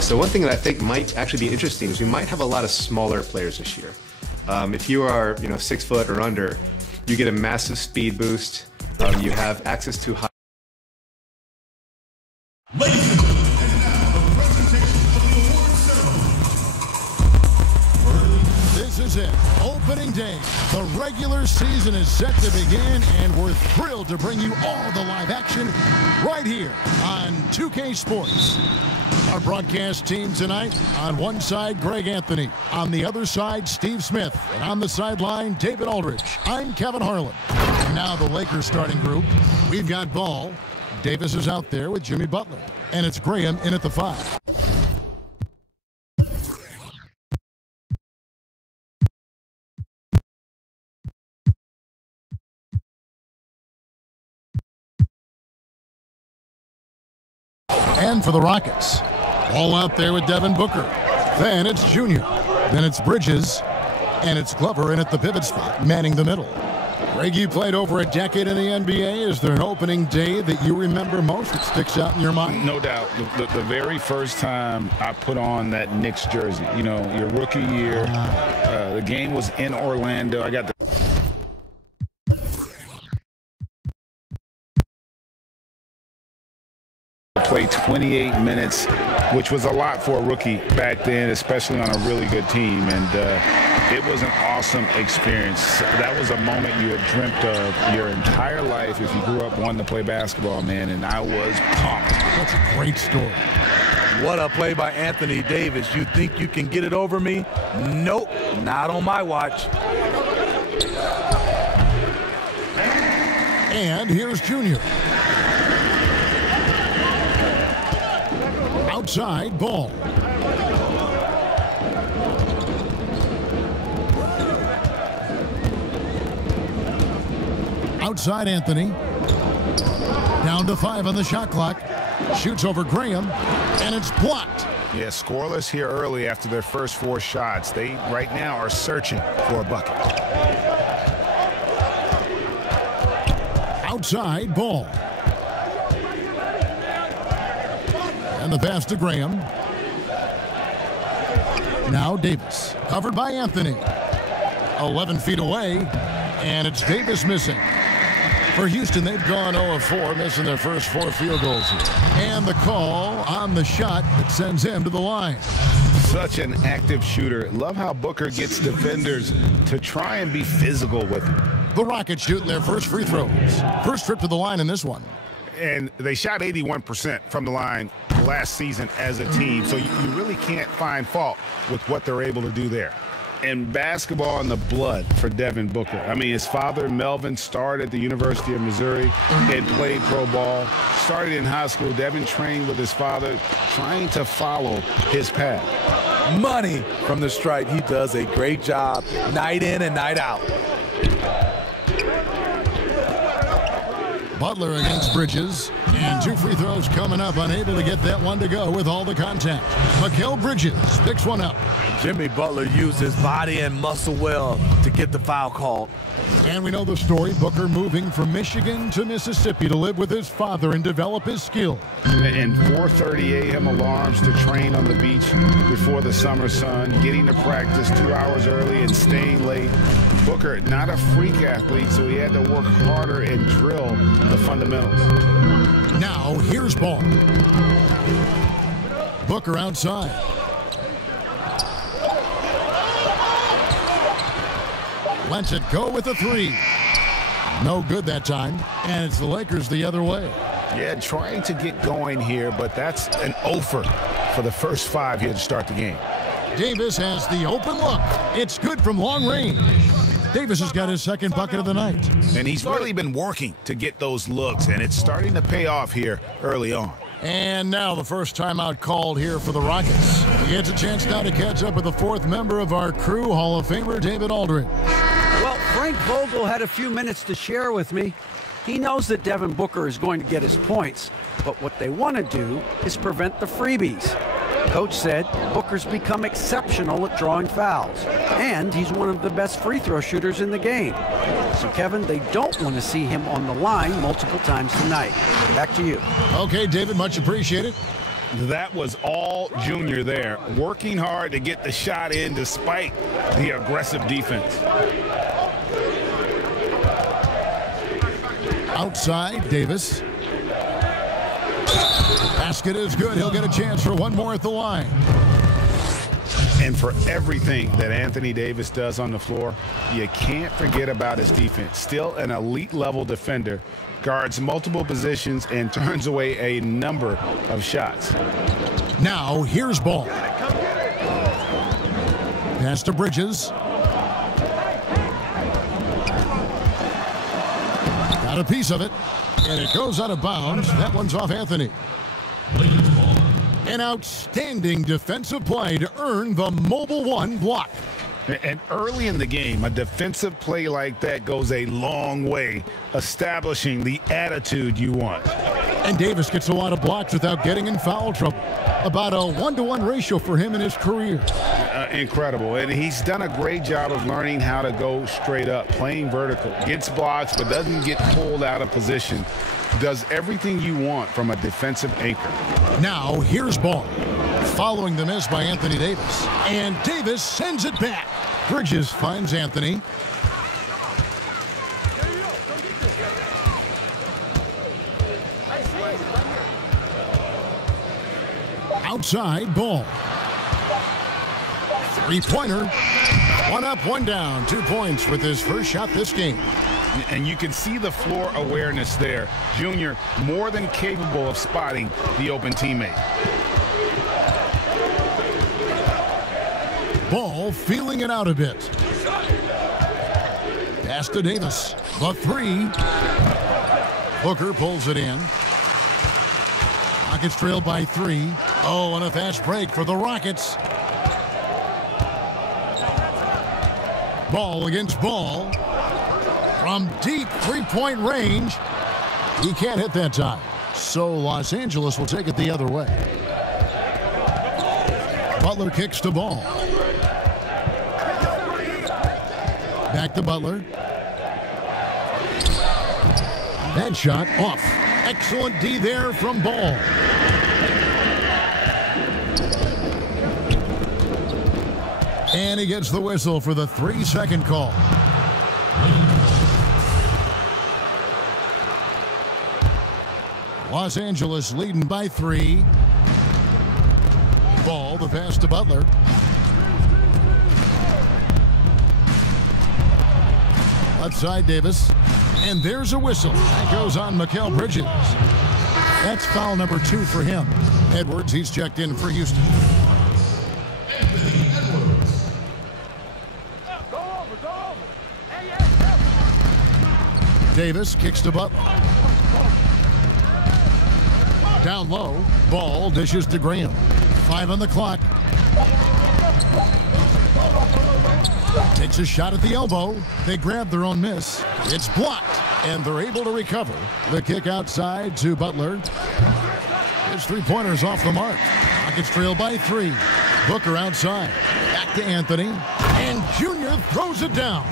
So one thing that I think might actually be interesting is we might have a lot of smaller players this year. If you are 6 foot or under, you get a massive speed boost. You have access to high. This is it. Opening day. The regular season is set to begin, and we're thrilled to bring you all the live action right here on 2K Sports. Our broadcast team tonight, on one side, Greg Anthony. On the other side, Steve Smith. And on the sideline, David Aldridge. I'm Kevin Harlan. And now the Lakers starting group. We've got Ball. Davis is out there with Jimmy Butler. And it's Graham in at the 5. And for the Rockets, Ball out there with Devin Booker. Then it's Junior. Then it's Bridges. And it's Glover in at the pivot spot, manning the middle. Greg, you played over a decade in the NBA. Is there an opening day that you remember most that sticks out in your mind? No doubt. The very first time I put on that Knicks jersey, your rookie year, the game was in Orlando. I got the played 28 minutes, which was a lot for a rookie back then, especially on a really good team. And it was an awesome experience. That was a moment you had dreamt of your entire life if you grew up wanting to play basketball, man. And I was pumped. That's a great story. What a play by Anthony Davis. You think you can get it over me? Nope, not on my watch. And here's Junior. Outside, Ball. Outside, Anthony. Down to 5 on the shot clock. Shoots over Graham, and it's blocked. Yeah, scoreless here early after their first 4 shots. They, right now, are searching for a bucket. Outside, Ball. And the pass to Graham. Now Davis, covered by Anthony. 11 feet away, and it's Davis missing. For Houston, they've gone 0 of 4, missing their first 4 field goals here. And the call on the shot that sends him to the line. Such an active shooter. Love how Booker gets defenders to try and be physical with him. The Rockets shooting their first free throws. First trip to the line in this one. And they shot 81% from the line last season as a team, so you really can't find fault with what they're able to do there. And basketball in the blood for Devin Booker. I mean, his father, Melvin, started at the University of Missouri and played pro ball. Started in high school. Devin trained with his father, trying to follow his path. Money from the stripe. He does a great job night in and night out. Butler against Bridges, and 2 free throws coming up, unable to get that one to go with all the contact. Mikal Bridges picks one up. Jimmy Butler used his body and muscle well to get the foul called. And we know the story, Booker moving from Michigan to Mississippi to live with his father and develop his skill. And 4:30 a.m. alarms to train on the beach before the summer sun, getting to practice 2 hours early and staying late. Booker, not a freak athlete, so he had to work harder and drill the fundamentals. Now, here's Ball. Booker outside. Lets it go with a 3. No good that time, and it's the Lakers the other way. Yeah, trying to get going here, but that's an offer for the first 5 here to start the game. Davis has the open look. It's good from long range. Davis has got his second bucket of the night. And he's really been working to get those looks, and it's starting to pay off here early on. And now the first timeout called here for the Rockets. He gets a chance now to catch up with the 4th member of our crew, Hall of Famer David Aldridge. Well, Frank Vogel had a few minutes to share with me. He knows that Devin Booker is going to get his points, but what they want to do is prevent the freebies. Coach said Booker's become exceptional at drawing fouls, and he's one of the best free throw shooters in the game. So, Kevin, they don't want to see him on the line multiple times tonight. Back to you. Okay, David, much appreciated. That was all Junior there, working hard to get the shot in despite the aggressive defense. Outside, Davis. Basket is good. He'll get a chance for one more at the line. And for everything that Anthony Davis does on the floor, you can't forget about his defense. Still an elite level defender, guards multiple positions and turns away a number of shots. Now here's Ball. Pass to Bridges. Got a piece of it, and it goes out of bounds. That one's off Anthony. An outstanding defensive play to earn the Mobile One block. And early in the game, a defensive play like that goes a long way, establishing the attitude you want. And Davis gets a lot of blocks without getting in foul trouble. About a 1-to-1 ratio for him in his career. Incredible. And he's done a great job of learning how to go straight up, playing vertical. Gets blocks, but doesn't get pulled out of position. Does everything you want from a defensive anchor. Now here's Ball. Following the miss by Anthony Davis. And Davis sends it back. Bridges finds Anthony. Outside, Ball. Three-pointer. One up, one down. 2 points with his first shot this game. And you can see the floor awareness there. Junior more than capable of spotting the open teammate. Ball feeling it out a bit. Pass to Davis. The three. Booker pulls it in. Rockets trail by 3. Oh, and a fast break for the Rockets. Ball against Ball. From deep three-point range. He can't hit that time. So Los Angeles will take it the other way. Butler kicks to Ball. Back to Butler. That shot off. Excellent D there from Ball. And he gets the whistle for the 3-second call. Los Angeles leading by 3. Ball, the pass to Butler. Left side, Davis. And there's a whistle. That goes on Mikal Bridges. That's foul number 2 for him. Edwards, he's checked in for Houston. Davis kicks to Butler. Down low. Ball dishes to Graham. 5 on the clock. Takes a shot at the elbow. They grab their own miss. It's blocked, and they're able to recover. The kick outside to Butler. His three-pointer's off the mark. Rockets trail by 3. Booker outside. Back to Anthony. And Junior throws it down.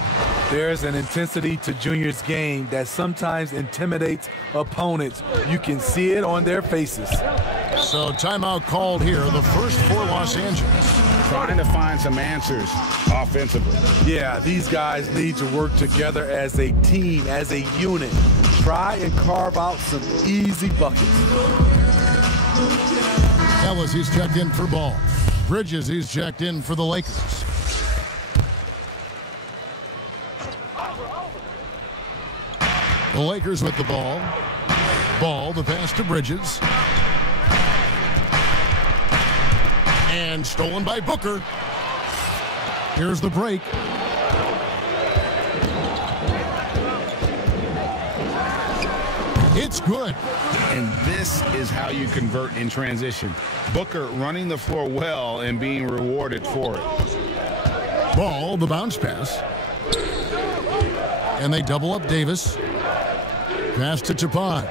There's an intensity to Junior's game that sometimes intimidates opponents. You can see it on their faces. So timeout called here, the first for Los Angeles. Trying to find some answers offensively. Yeah, these guys need to work together as a team, as a unit. Try and carve out some easy buckets. Ellis, he's checked in for Ball. Bridges, he's checked in for the Lakers. The Lakers with the ball. Ball, the pass to Bridges. And stolen by Booker. Here's the break. It's good. And this is how you convert in transition. Booker running the floor well and being rewarded for it. Ball, the bounce pass. And they double up Davis. Pass to Chapon.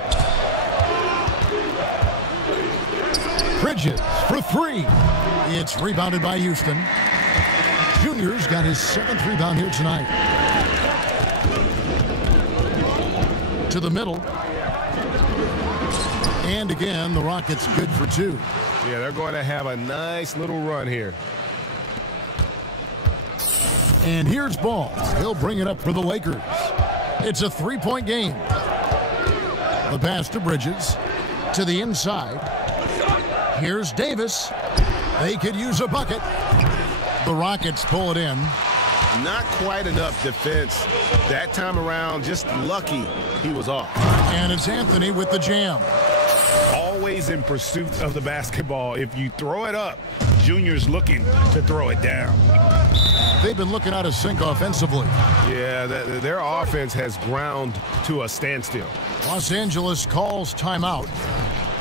Bridges for 3. It's rebounded by Houston. Junior's got his 7th rebound here tonight. To the middle. And again, the Rockets good for 2. Yeah, they're going to have a nice little run here. And here's Ball. He'll bring it up for the Lakers. It's a three-point game. The pass to Bridges. To the inside. Here's Davis. They could use a bucket. The Rockets pull it in. Not quite enough defense that time around. Just lucky he was off. And it's Anthony with the jam. Always in pursuit of the basketball. If you throw it up, Junior's looking to throw it down. They've been looking out of sync offensively. Yeah, their offense has ground to a standstill. Los Angeles calls timeout.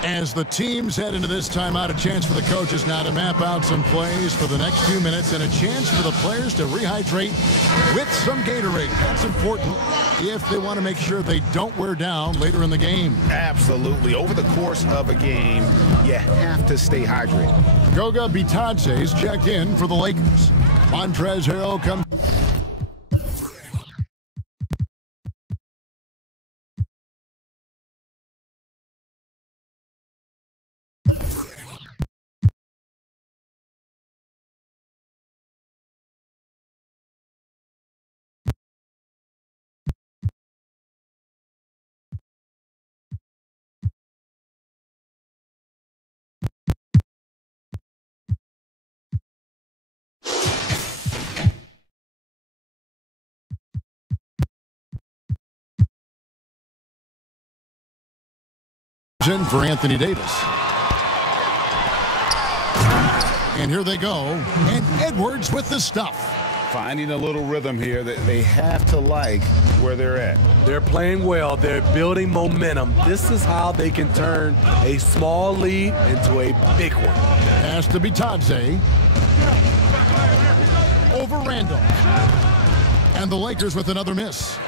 As the teams head into this timeout, a chance for the coaches now to map out some plays for the next few minutes and a chance for the players to rehydrate with some Gatorade. That's important if they want to make sure they don't wear down later in the game. Absolutely. Over the course of a game, you have to stay hydrated. Goga Bitadze's checked in for the Lakers. Montrezl Harrell comes. In for Anthony Davis. And here they go. And Edwards with the stuff. Finding a little rhythm here that they have to like where they're at. They're playing well. They're building momentum. This is how they can turn a small lead into a big one. Pass to Bitadze. Over Randall. And the Lakers with another miss.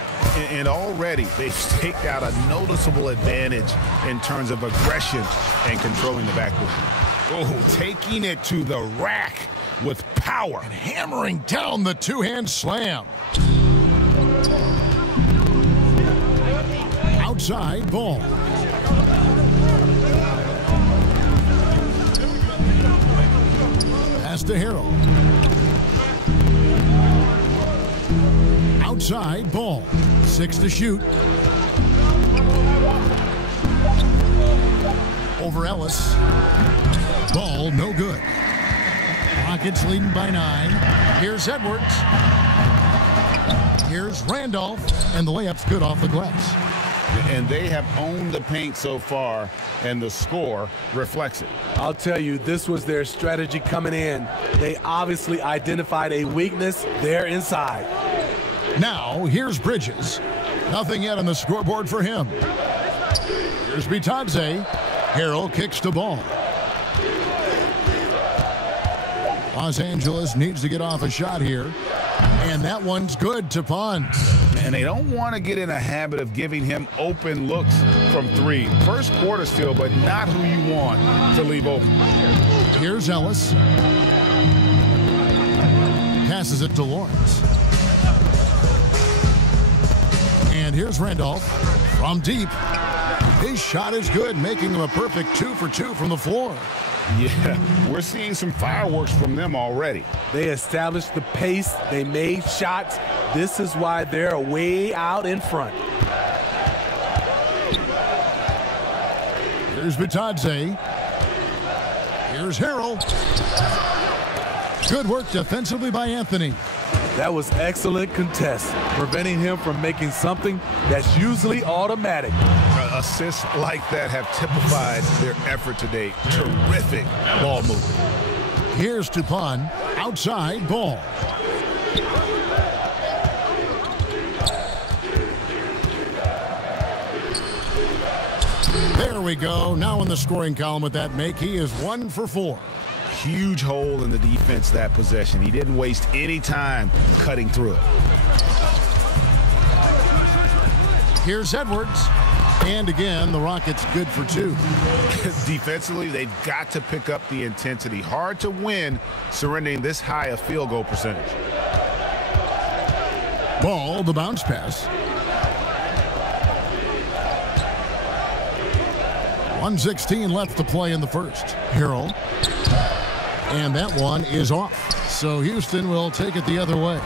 And already they've staked out a noticeable advantage in terms of aggression and controlling the backcourt. Oh, taking it to the rack with power. And hammering down the two-hand slam. Outside Ball. Pass to Harrell. Outside Ball. 6 to shoot. Over Ellis. Ball no good. Rockets leading by 9. Here's Edwards. Here's Randolph. And the layup's good off the glass. And they have owned the paint so far, and the score reflects it. I'll tell you, this was their strategy coming in. They obviously identified a weakness there inside. Now, here's Bridges. Nothing yet on the scoreboard for him. Here's Bitadze. Harrell kicks to Ball. Los Angeles needs to get off a shot here. And that one's good to Pond. And they don't want to get in a habit of giving him open looks from 3. First quarter still, but not who you want to leave open. Here's Ellis. Passes it to Lawrence. And here's Randolph from deep. His shot is good, making him a perfect 2 for 2 from the floor. Yeah, we're seeing some fireworks from them already. They established the pace. They made shots. This is why they're way out in front. Here's Bitadze. Here's Harrell. Good work defensively by Anthony. That was excellent contest, preventing him from making something that's usually automatic. Assists like that have typified their effort today. Terrific ball movement. Here's Tupon. Outside Ball. There we go. Now in the scoring column with that make, he is 1 for 4. Huge hole in the defense that possession. He didn't waste any time cutting through it. Here's Edwards. And again, the Rockets good for 2. Defensively, they've got to pick up the intensity. Hard to win surrendering this high a field goal percentage. Ball, the bounce pass. 1:16 left to play in the first. Harrell. And that one is off. So Houston will take it the other way.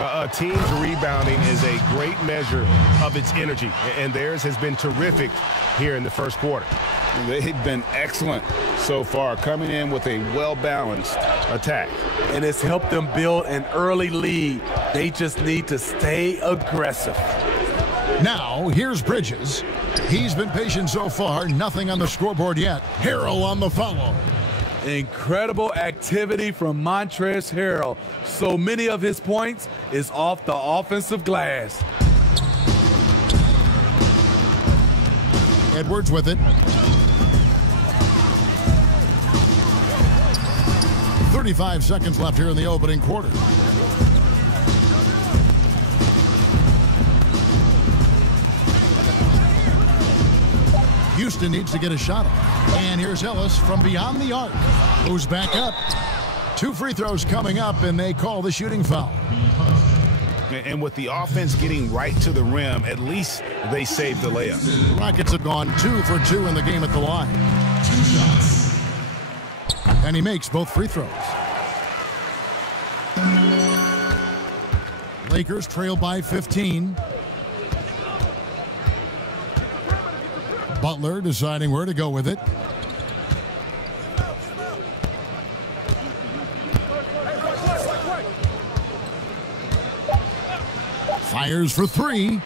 A team's rebounding is a great measure of its energy, and theirs has been terrific here in the first quarter. They've been excellent so far, coming in with a well-balanced attack. And it's helped them build an early lead. They just need to stay aggressive. Now, here's Bridges. He's been patient so far. Nothing on the scoreboard yet. Harrell on the follow. Incredible activity from Montrezl Harrell. So many of his points is off the offensive glass. Edwards with it. 35 seconds left here in the opening quarter. Houston needs to get a shot off. And here's Ellis from beyond the arc. Moves back up. 2 free throws coming up, and they call the shooting foul. And with the offense getting right to the rim, at least they saved the layup. The Rockets have gone 2 for 2 in the game at the line. 2 shots. And he makes both free throws. Lakers trail by 15. Butler deciding where to go with it. Fires for 3.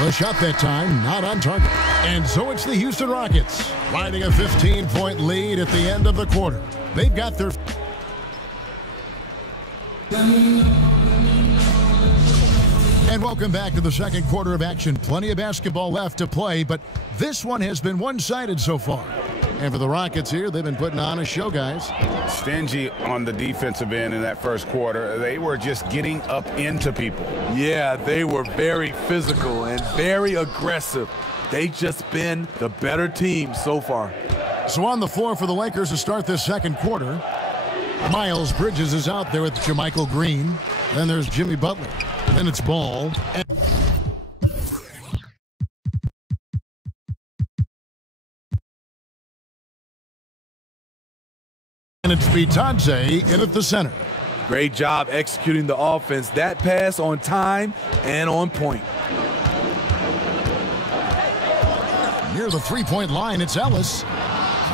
The shot that time, not on target. And so it's the Houston Rockets riding a 15-point lead at the end of the quarter. They've got their... And welcome back to the second quarter of action. Plenty of basketball left to play, but this one has been one-sided so far. And for the Rockets here, they've been putting on a show, guys. Stingy on the defensive end in that first quarter. They were just getting up into people. Yeah, they were very physical and very aggressive. They just been the better team so far. So on the floor for the Lakers to start this second quarter, Miles Bridges is out there with Jermichael Green. Then there's Jimmy Butler. Then it's Ball. And it's Bitadze in at the center. Great job executing the offense. That pass on time and on point. Near the three-point line, it's Ellis.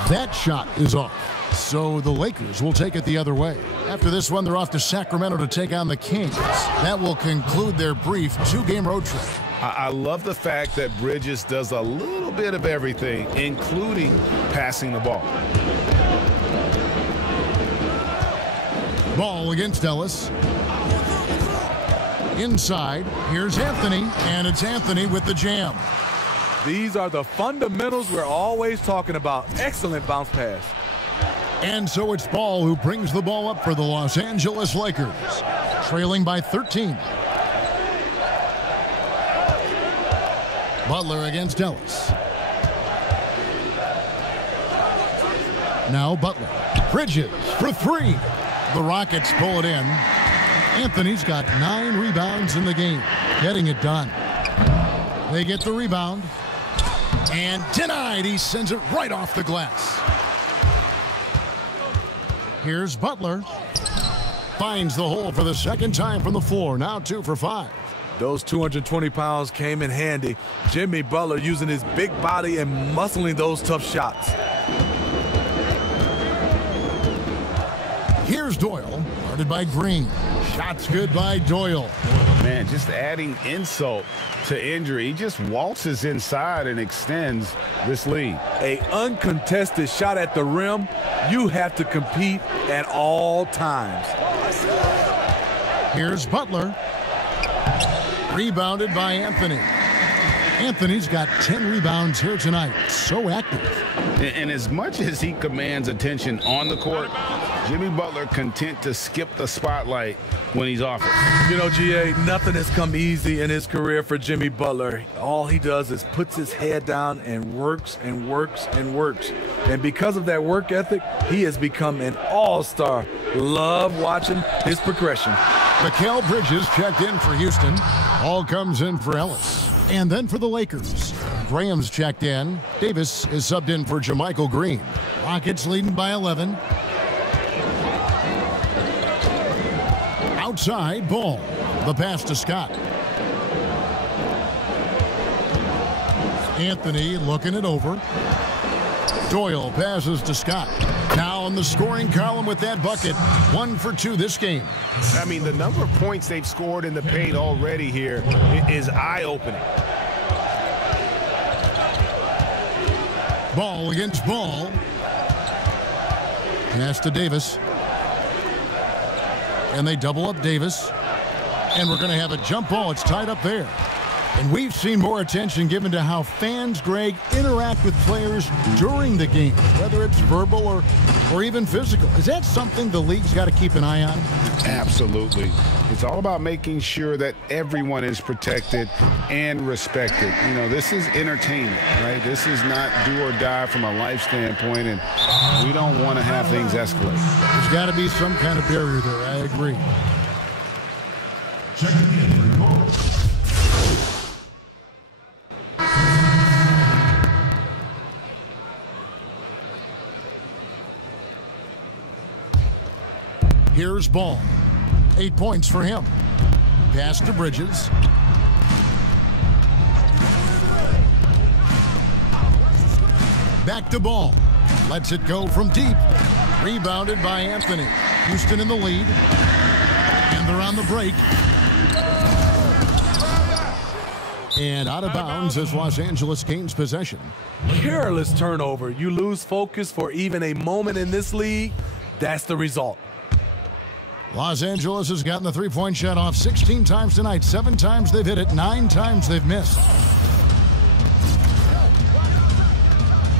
That shot is off. So the Lakers will take it the other way. After this one, they're off to Sacramento to take on the Kings. That will conclude their brief 2-game road trip. I love the fact that Bridges does a little bit of everything, including passing the ball. Ball against Ellis. Inside, here's Anthony, and it's Anthony with the jam. These are the fundamentals we're always talking about. Excellent bounce pass. And so it's Ball who brings the ball up for the Los Angeles Lakers, trailing by 13. Butler against Ellis. Now Butler. Bridges for 3. The Rockets pull it in. Anthony's got 9 rebounds in the game, getting it done. They get the rebound. And denied. He sends it right off the glass. Here's Butler. Finds the hole for the second time from the floor. Now 2 for 5. Those 220 pounds came in handy. Jimmy Butler using his big body and muscling those tough shots. Here's Doyle, guarded by Green. Shots good by Doyle. Man, just adding insult to injury. He just waltzes inside and extends this lead. An uncontested shot at the rim. You have to compete at all times. Here's Butler. Rebounded by Anthony. Anthony's got 10 rebounds here tonight. So active. And as much as he commands attention on the court, Jimmy Butler content to skip the spotlight when he's off it. You know, GA, nothing has come easy in his career for Jimmy Butler. All he does is puts his head down and works and works and works. And because of that work ethic, he has become an all-star. Love watching his progression. Mikal Bridges checked in for Houston. Ball comes in for Ellis. And then for the Lakers, Graham's checked in. Davis is subbed in for JaMychal Green. Rockets leading by 11. Outside, Ball. The pass to Scott. Anthony looking it over. Doyle passes to Scott. Now in the scoring column with that bucket. 1 for 2 this game. I mean, the number of points they've scored in the paint already here is eye-opening. Ball against Ball. Pass to Davis. And they double up Davis. And we're going to have a jump ball. It's tied up there. And we've seen more attention given to how fans, Greg, interact with players during the game, whether it's verbal or even physical. Is that something the league's got to keep an eye on? Absolutely. It's all about making sure that everyone is protected and respected. You know, this is entertainment, right? This is not do or die from a life standpoint, and we don't want to have things escalate. There's got to be some kind of barrier there. I agree. Here's Ball. 8 points for him. Pass to Bridges. Back to Ball. Lets it go from deep. Rebounded by Anthony. Houston in the lead. And they're on the break. And out of bounds as Los Angeles gains possession. Careless turnover. You lose focus for even a moment in this league. That's the result. Los Angeles has gotten the three-point shot off 16 times tonight. 7 times they've hit it. 9 times they've missed.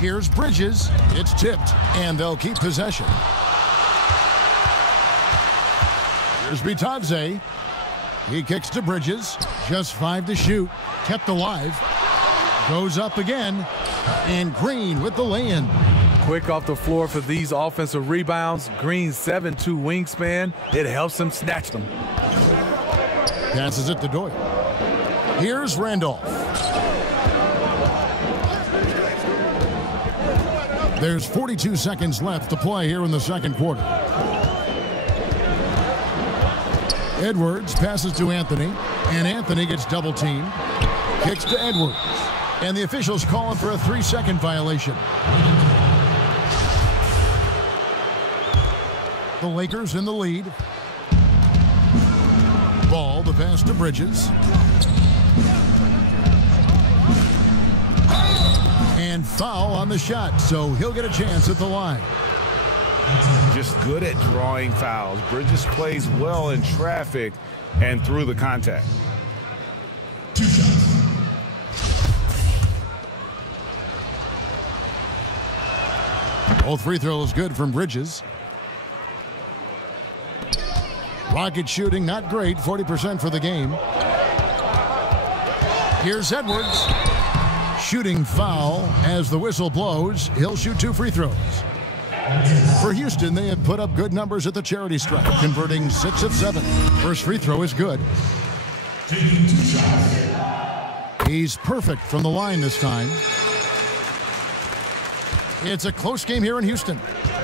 Here's Bridges. It's tipped, and they'll keep possession. Here's Bitadze. He kicks to Bridges. Just 5 to shoot. Kept alive. Goes up again. And Green with the lay-in. Quick off the floor for these offensive rebounds. Green's 7'2" wingspan. It helps him snatch them. Passes it to Doyle. Here's Randolph. There's 42 seconds left to play here in the second quarter. Edwards passes to Anthony, and Anthony gets double-teamed. Kicks to Edwards, and the officials call him for a 3-second violation. The Lakers in the lead. Ball, the pass to Bridges. And foul on the shot, so he'll get a chance at the line. Just good at drawing fouls. Bridges plays well in traffic and through the contact. Both free throws good from Bridges. Rocket shooting not great, 40% for the game. Here's Edwards. Shooting foul as the whistle blows. He'll shoot 2 free throws. For Houston, they have put up good numbers at the charity stripe, converting 6 of 7. First free throw is good. He's perfect from the line this time. It's a close game here in Houston.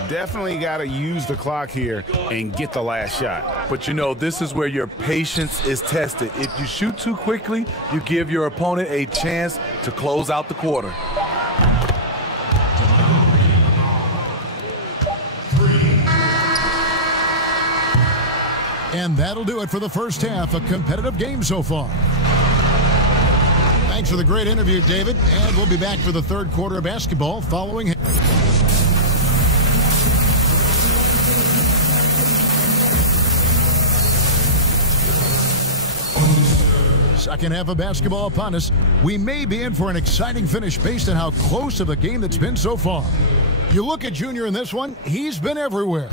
Definitely got to use the clock here and get the last shot. But you know, this is where your patience is tested. If you shoot too quickly, you give your opponent a chance to close out the quarter. And that'll do it for the first half. A competitive game so far. Thanks for the great interview, David. And we'll be back for the third quarter of basketball following him. Second half of basketball upon us. We may be in for an exciting finish based on how close of a game that's been so far. You look at Junior in this one, he's been everywhere.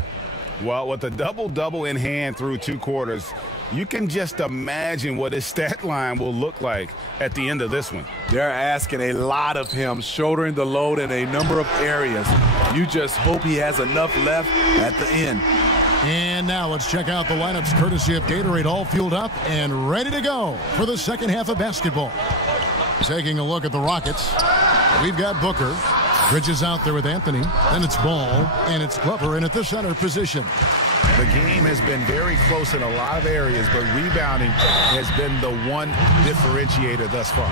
Well, with a double-double in hand through 2 quarters, you can just imagine what his stat line will look like at the end of this one. They're asking a lot of him, shouldering the load in a number of areas. You just hope he has enough left at the end. And now let's check out the lineups courtesy of Gatorade, all fueled up and ready to go for the second half of basketball. Taking a look at the Rockets. We've got Booker. Bridges out there with Anthony. Then it's Ball, and it's Glover in at the center position. The game has been very close in a lot of areas, but rebounding has been the one differentiator thus far.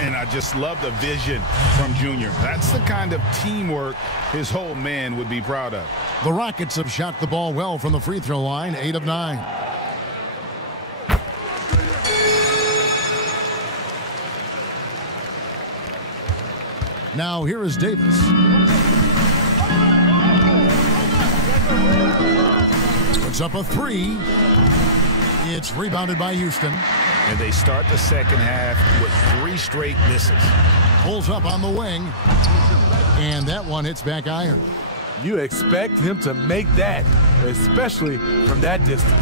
And I just love the vision from Junior. That's the kind of teamwork his whole man would be proud of. The Rockets have shot the ball well from the free throw line, 8 of 9. Now here is Davis. Puts up a 3. It's rebounded by Houston. And they start the second half with 3 straight misses. Pulls up on the wing. And that one hits back iron. You expect him to make that, especially from that distance.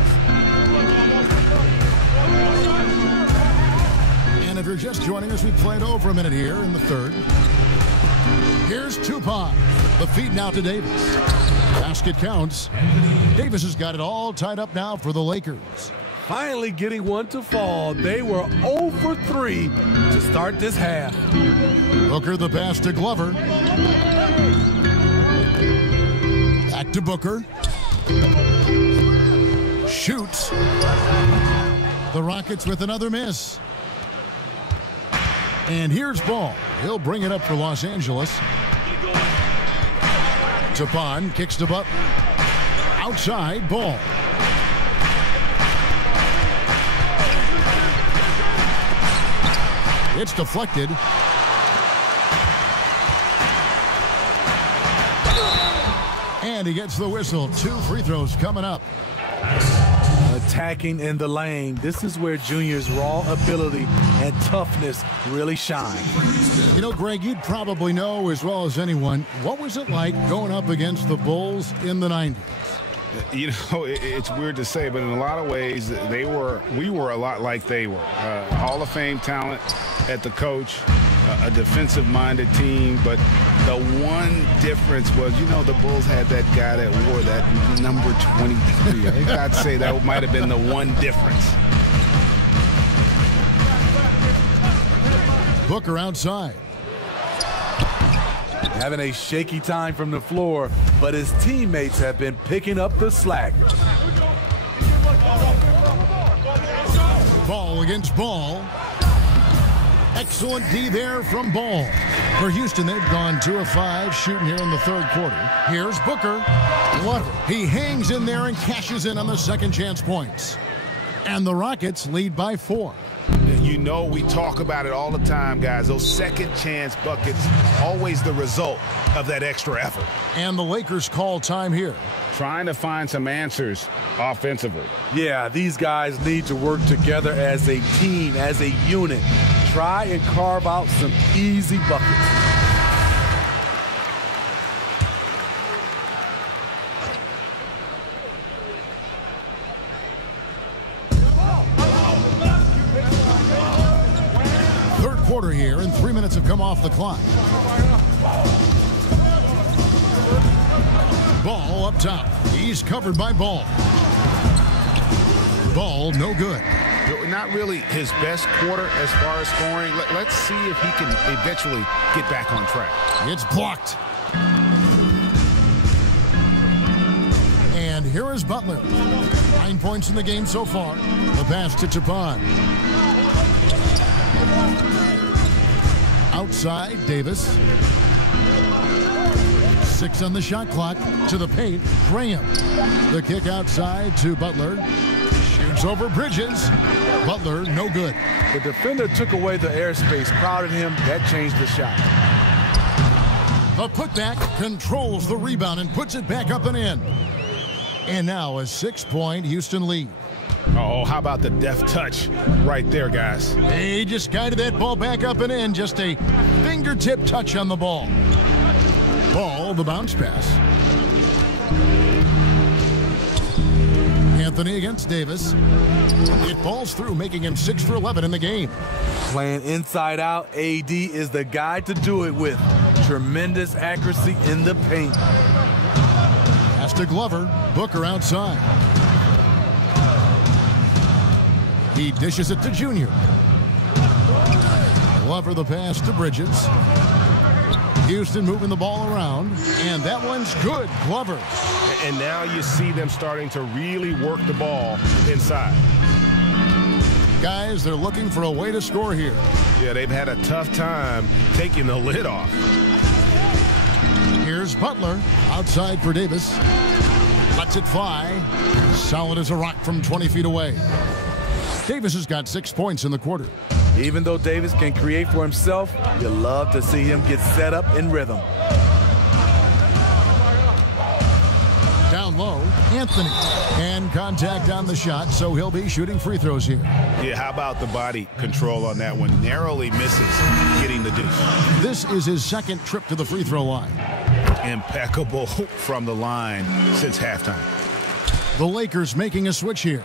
And if you're just joining us, we played over a minute here in the third. Here's Tupac. The feed now to Davis. Basket counts. Davis has got it all tied up now for the Lakers. Finally getting one to fall. They were 0 for 3 to start this half. Booker the pass to Glover. Back to Booker. Shoots. The Rockets with another miss. And here's Ball. He'll bring it up for Los Angeles. Tapon kicks to Butler. Outside, Ball. It's deflected. And he gets the whistle. 2 free throws coming up. Attacking in the lane. This is where Junior's raw ability and toughness really shine. You know, Greg, you'd probably know as well as anyone, what was it like going up against the Bulls in the 90s? You know, it's weird to say, but in a lot of ways, we were a lot like they were. Hall of Fame talent at the coach, a defensive-minded team, but the one difference was, you know, the Bulls had that guy that wore that number 23. I think I'd say that might have been the one difference. Booker outside. Having a shaky time from the floor, but his teammates have been picking up the slack. Ball against Ball. Excellent D there from Ball. For Houston, they've gone 2 of 5 shooting here in the third quarter. Here's Booker. Glover. He hangs in there and cashes in on the second chance points. And the Rockets lead by 4. You know, we talk about it all the time, guys. Those second chance buckets, always the result of that extra effort. And the Lakers call time here. Trying to find some answers offensively. Yeah, these guys need to work together as a team, as a unit. Try and carve out some easy buckets. Quarter here, and 3 minutes have come off the clock. Ball up top. He's covered by Ball. Ball no good. Not really his best quarter as far as scoring. Let's see if he can eventually get back on track. It's blocked. And here is Butler. 9 points in the game so far. The pass to Tapon. Outside, Davis. 6 on the shot clock. To the paint, Graham. The kick outside to Butler. Shoots over Bridges. Butler, no good. The defender took away the airspace, crowded him. That changed the shot. The putback controls the rebound and puts it back up and in. And now a 6-point Houston lead. Oh, how about the deft touch right there, guys? They just guided that ball back up and in. Just a fingertip touch on the ball. Ball, the bounce pass. Anthony against Davis. It falls through, making him 6 for 11 in the game. Playing inside out, AD is the guy to do it with. Tremendous accuracy in the paint. Pass to Glover. Booker outside. He dishes it to Junior. Glover the pass to Bridges. Houston moving the ball around, and that one's good. Glover. And now you see them starting to really work the ball inside. Guys, they're looking for a way to score here. Yeah, they've had a tough time taking the lid off. Here's Butler outside for Davis. Lets it fly. Solid as a rock from 20 feet away. Davis has got 6 points in the quarter. Even though Davis can create for himself, you love to see him get set up in rhythm. Down low, Anthony. And contact on the shot, so he'll be shooting free throws here. Yeah, how about the body control on that one? Narrowly misses getting the deuce. This is his second trip to the free throw line. Impeccable from the line since halftime. The Lakers making a switch here.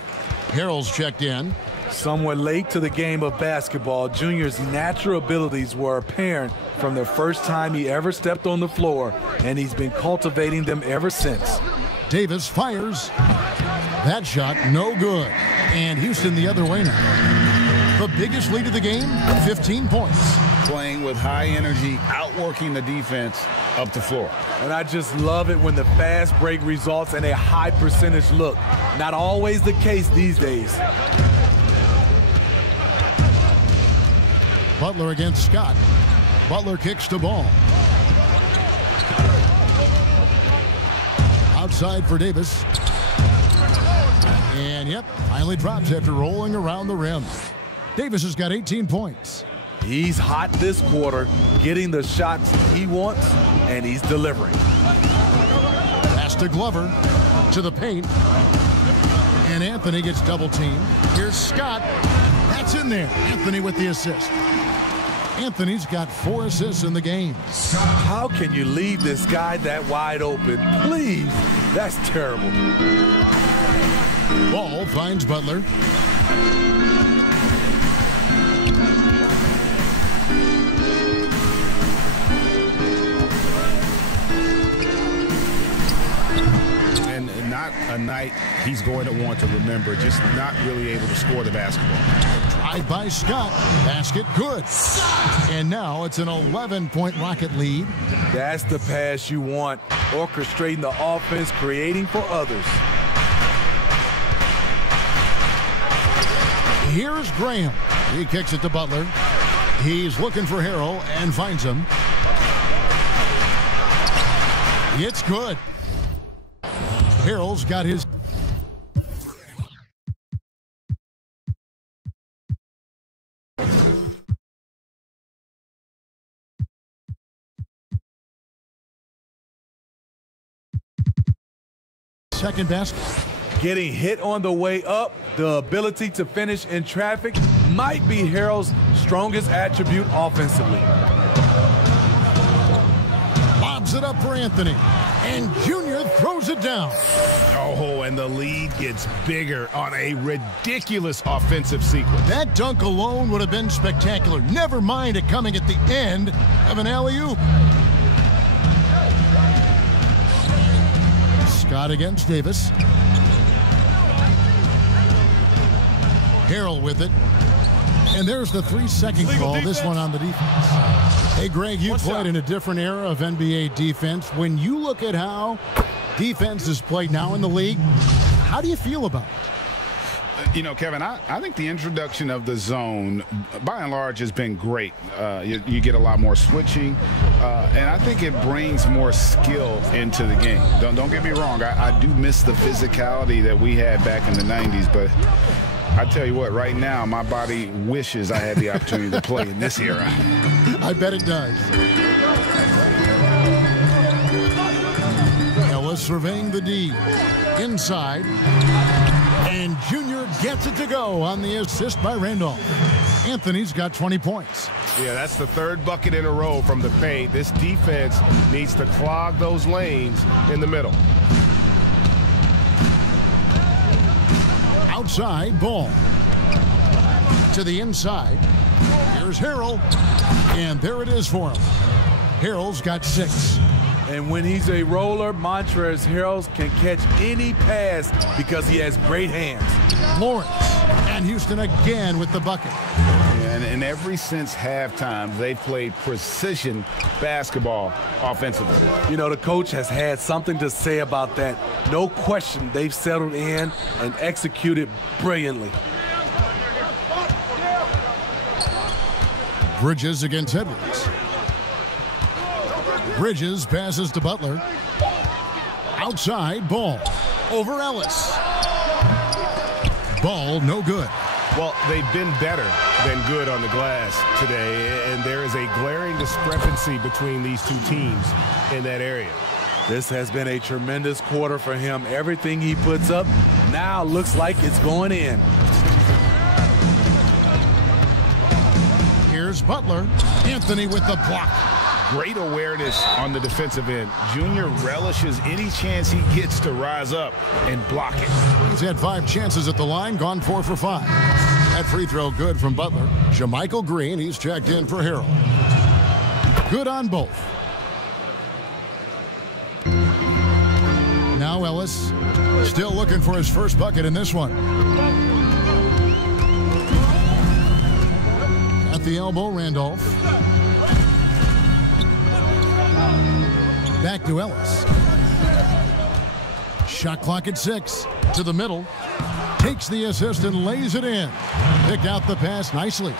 Harrell's checked in. Somewhat late to the game of basketball, Junior's natural abilities were apparent from the first time he ever stepped on the floor, and he's been cultivating them ever since. Davis fires. That shot no good. And Houston the other way now. The biggest lead of the game, 15 points. Playing with high energy, outworking the defense up the floor. And I just love it when the fast break results in a high percentage look. Not always the case these days. Butler against Scott. Butler kicks the ball. Outside for Davis. And yep, finally drops after rolling around the rim. Davis has got 18 points. He's hot this quarter, getting the shots he wants, and he's delivering. Pass to Glover, to the paint. And Anthony gets double teamed. Here's Scott. That's in there. Anthony with the assist. Anthony's got 4 assists in the game. How can you leave this guy that wide open? Please, that's terrible. Ball finds Butler. And not a night he's going to want to remember, just not really able to score the basketball. Drive by Scott. Basket good. And now it's an 11-point Rocket lead. That's the pass you want. Orchestrating the offense, creating for others. Here's Graham. He kicks it to Butler. He's looking for Harrell and finds him. It's good. Harrell's got his... second basket. Getting hit on the way up, the ability to finish in traffic might be Harrell's strongest attribute offensively. Lobs it up for Anthony, and Junior throws it down. Oh, and the lead gets bigger on a ridiculous offensive sequence. That dunk alone would have been spectacular. Never mind it coming at the end of an alley-oop. Scott against Davis. Harrell with it. And there's the 3-second call, this one on the defense. Hey, Greg, you played in a different era of NBA defense. When you look at how defense is played now in the league, how do you feel about it? You know, Kevin, I think the introduction of the zone, by and large, has been great. You get a lot more switching, and I think it brings more skill into the game. Don't get me wrong. I do miss the physicality that we had back in the 90s, but I tell you what, right now, my body wishes I had the opportunity to play in this era. I bet it does. Ellis surveying the D. Inside. And Junior gets it to go on the assist by Randolph. Anthony's got 20 points. Yeah, that's the 3rd bucket in a row from the paint. This defense needs to clog those lanes in the middle. Outside, ball. To the inside. Here's Harrell. And there it is for him. Harrell's got 6. And when he's a roller, Montrezl Harrell can catch any pass because he has great hands. Lawrence And Houston again with the bucket. And ever since halftime, they've played precision basketball offensively. You know, the coach has had something to say about that. No question, they've settled in and executed brilliantly. Bridges against Edwards. Bridges passes to Butler. Outside, Ball. Over Ellis. Ball, no good. Well, they've been better than good on the glass today, and there is a glaring discrepancy between these two teams in that area. This has been a tremendous quarter for him. Everything he puts up now looks like it's going in. Here's Butler. Anthony with the block. Great awareness on the defensive end. Junior relishes any chance he gets to rise up and block it. He's had 5 chances at the line, gone 4 for 5. That free throw good from Butler. JaMychal Green, he's checked in for Harrell. Good on both. Now Ellis still looking for his first bucket in this one. At the elbow, Randolph. Back to Ellis. Shot clock at 6. To the middle. Takes the assist and lays it in. Picked out the pass nicely.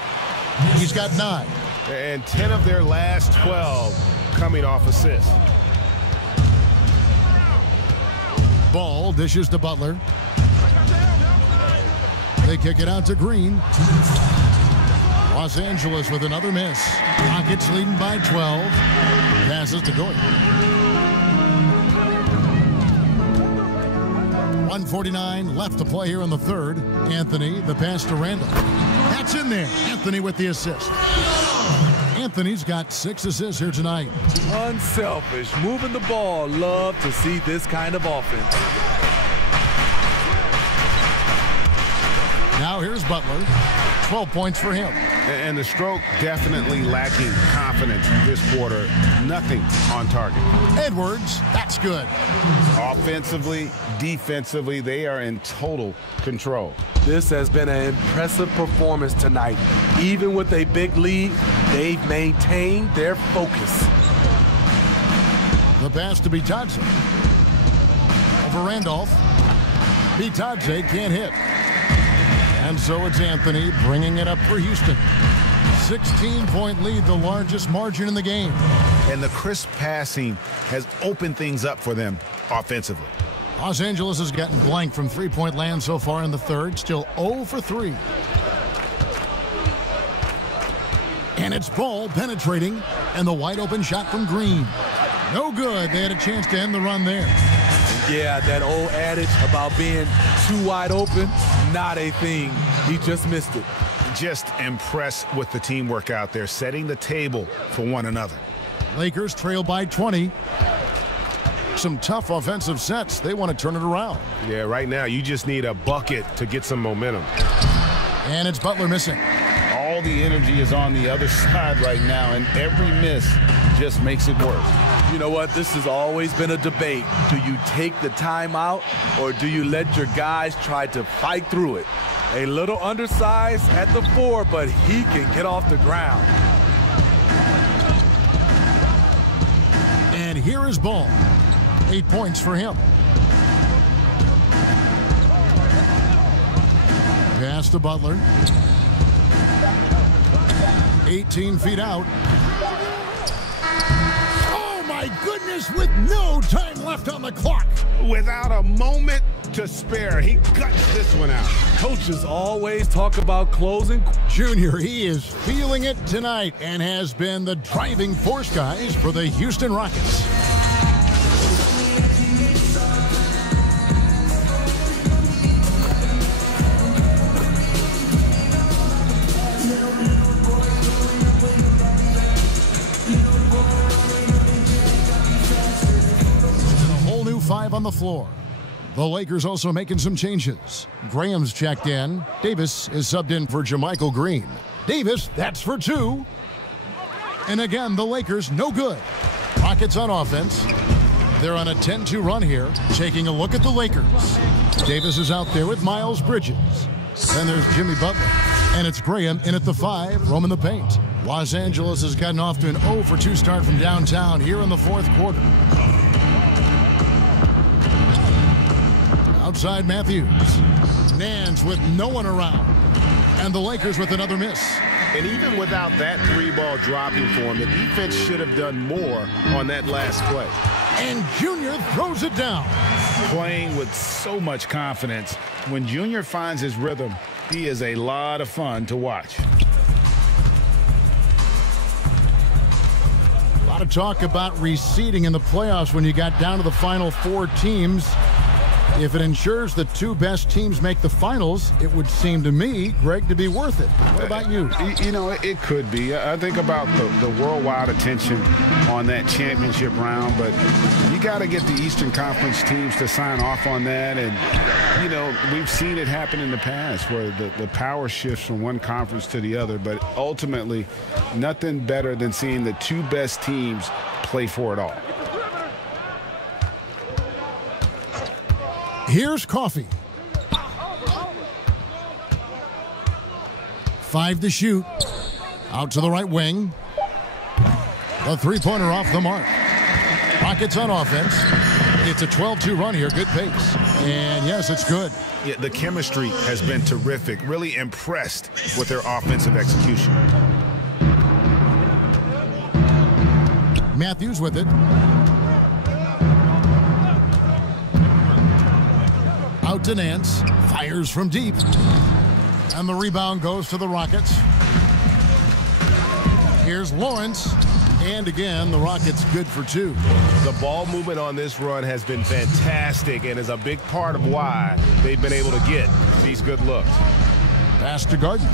He's got 9. And 10 of their last 12 coming off assists. Ball dishes to Butler. They kick it out to Green. Los Angeles with another miss. Rockets leading by 12. Passes to Gordon. 1:49 left to play here in the third. Anthony, the pass to Randall. That's in there. Anthony with the assist. Anthony's got 6 assists here tonight. Unselfish, moving the ball. Love to see this kind of offense. Now here's Butler. 12 points for him. And the stroke definitely lacking confidence this quarter. Nothing on target. Edwards, that's good. Offensively, defensively, they are in total control. This has been an impressive performance tonight. Even with a big lead, they've maintained their focus. The pass to Bitadze. Over Randolph. Bitadze can't hit. And so it's Anthony bringing it up for Houston. 16-point lead, the largest margin in the game. And the crisp passing has opened things up for them offensively. Los Angeles has gotten blank from three-point land so far in the third. Still 0 for 3. And it's Ball penetrating. And the wide-open shot from Green. No good. They had a chance to end the run there. Yeah, that old adage about being too wide open, not a thing. He just missed it. Just impressed with the teamwork out there, setting the table for one another. Lakers trail by 20. Some tough offensive sets. They want to turn it around. Yeah, right now you just need a bucket to get some momentum. And it's Butler missing. All the energy is on the other side right now, and every miss just makes it worse. You know what? This has always been a debate. Do you take the timeout or do you let your guys try to fight through it? A little undersized at the 4, but he can get off the ground. And here is Ball. 8 points for him. Pass to Butler. 18 feet out. Oh my goodness, with no time left on the clock. Without a moment to spare, he guts this one out. Coaches always talk about closing. Junior, he is feeling it tonight and has been the driving force, guys, for the Houston Rockets. On the floor. The Lakers also making some changes. Graham's checked in. Davis is subbed in for JaMychal Green. Davis, that's for 2. And again, the Lakers no good. Rockets on offense. They're on a 10-2 run here. Taking a look at the Lakers. Davis is out there with Miles Bridges. Then there's Jimmy Butler. And it's Graham in at the 5, roaming the paint. Los Angeles has gotten off to an 0 for 2 start from downtown here in the fourth quarter. Outside Matthews. Nance with no one around. And the Lakers with another miss. And even without that 3-ball dropping for him, the defense should have done more on that last play. And Junior throws it down. Playing with so much confidence. When Junior finds his rhythm, he is a lot of fun to watch. A lot of talk about reseeding in the playoffs when you got down to the final 4 teams. If it ensures the 2 best teams make the finals, it would seem to me, Greg, to be worth it. What about you? You know, it could be. I think about the worldwide attention on that championship round, but you got to get the Eastern Conference teams to sign off on that. And, you know, we've seen it happen in the past where the power shifts from one conference to the other, but ultimately nothing better than seeing the 2 best teams play for it all. Here's Coffee. 5 to shoot. Out to the right wing. The 3-pointer off the mark. Rockets on offense. It's a 12-2 run here. Good pace. And yes, it's good. Yeah, the chemistry has been terrific. Really impressed with their offensive execution. Matthews with it. Out to Nance. Fires from deep. And the rebound goes to the Rockets. Here's Lawrence. And again, the Rockets good for 2. The ball movement on this run has been fantastic and is a big part of why they've been able to get these good looks. Pass to Gardner.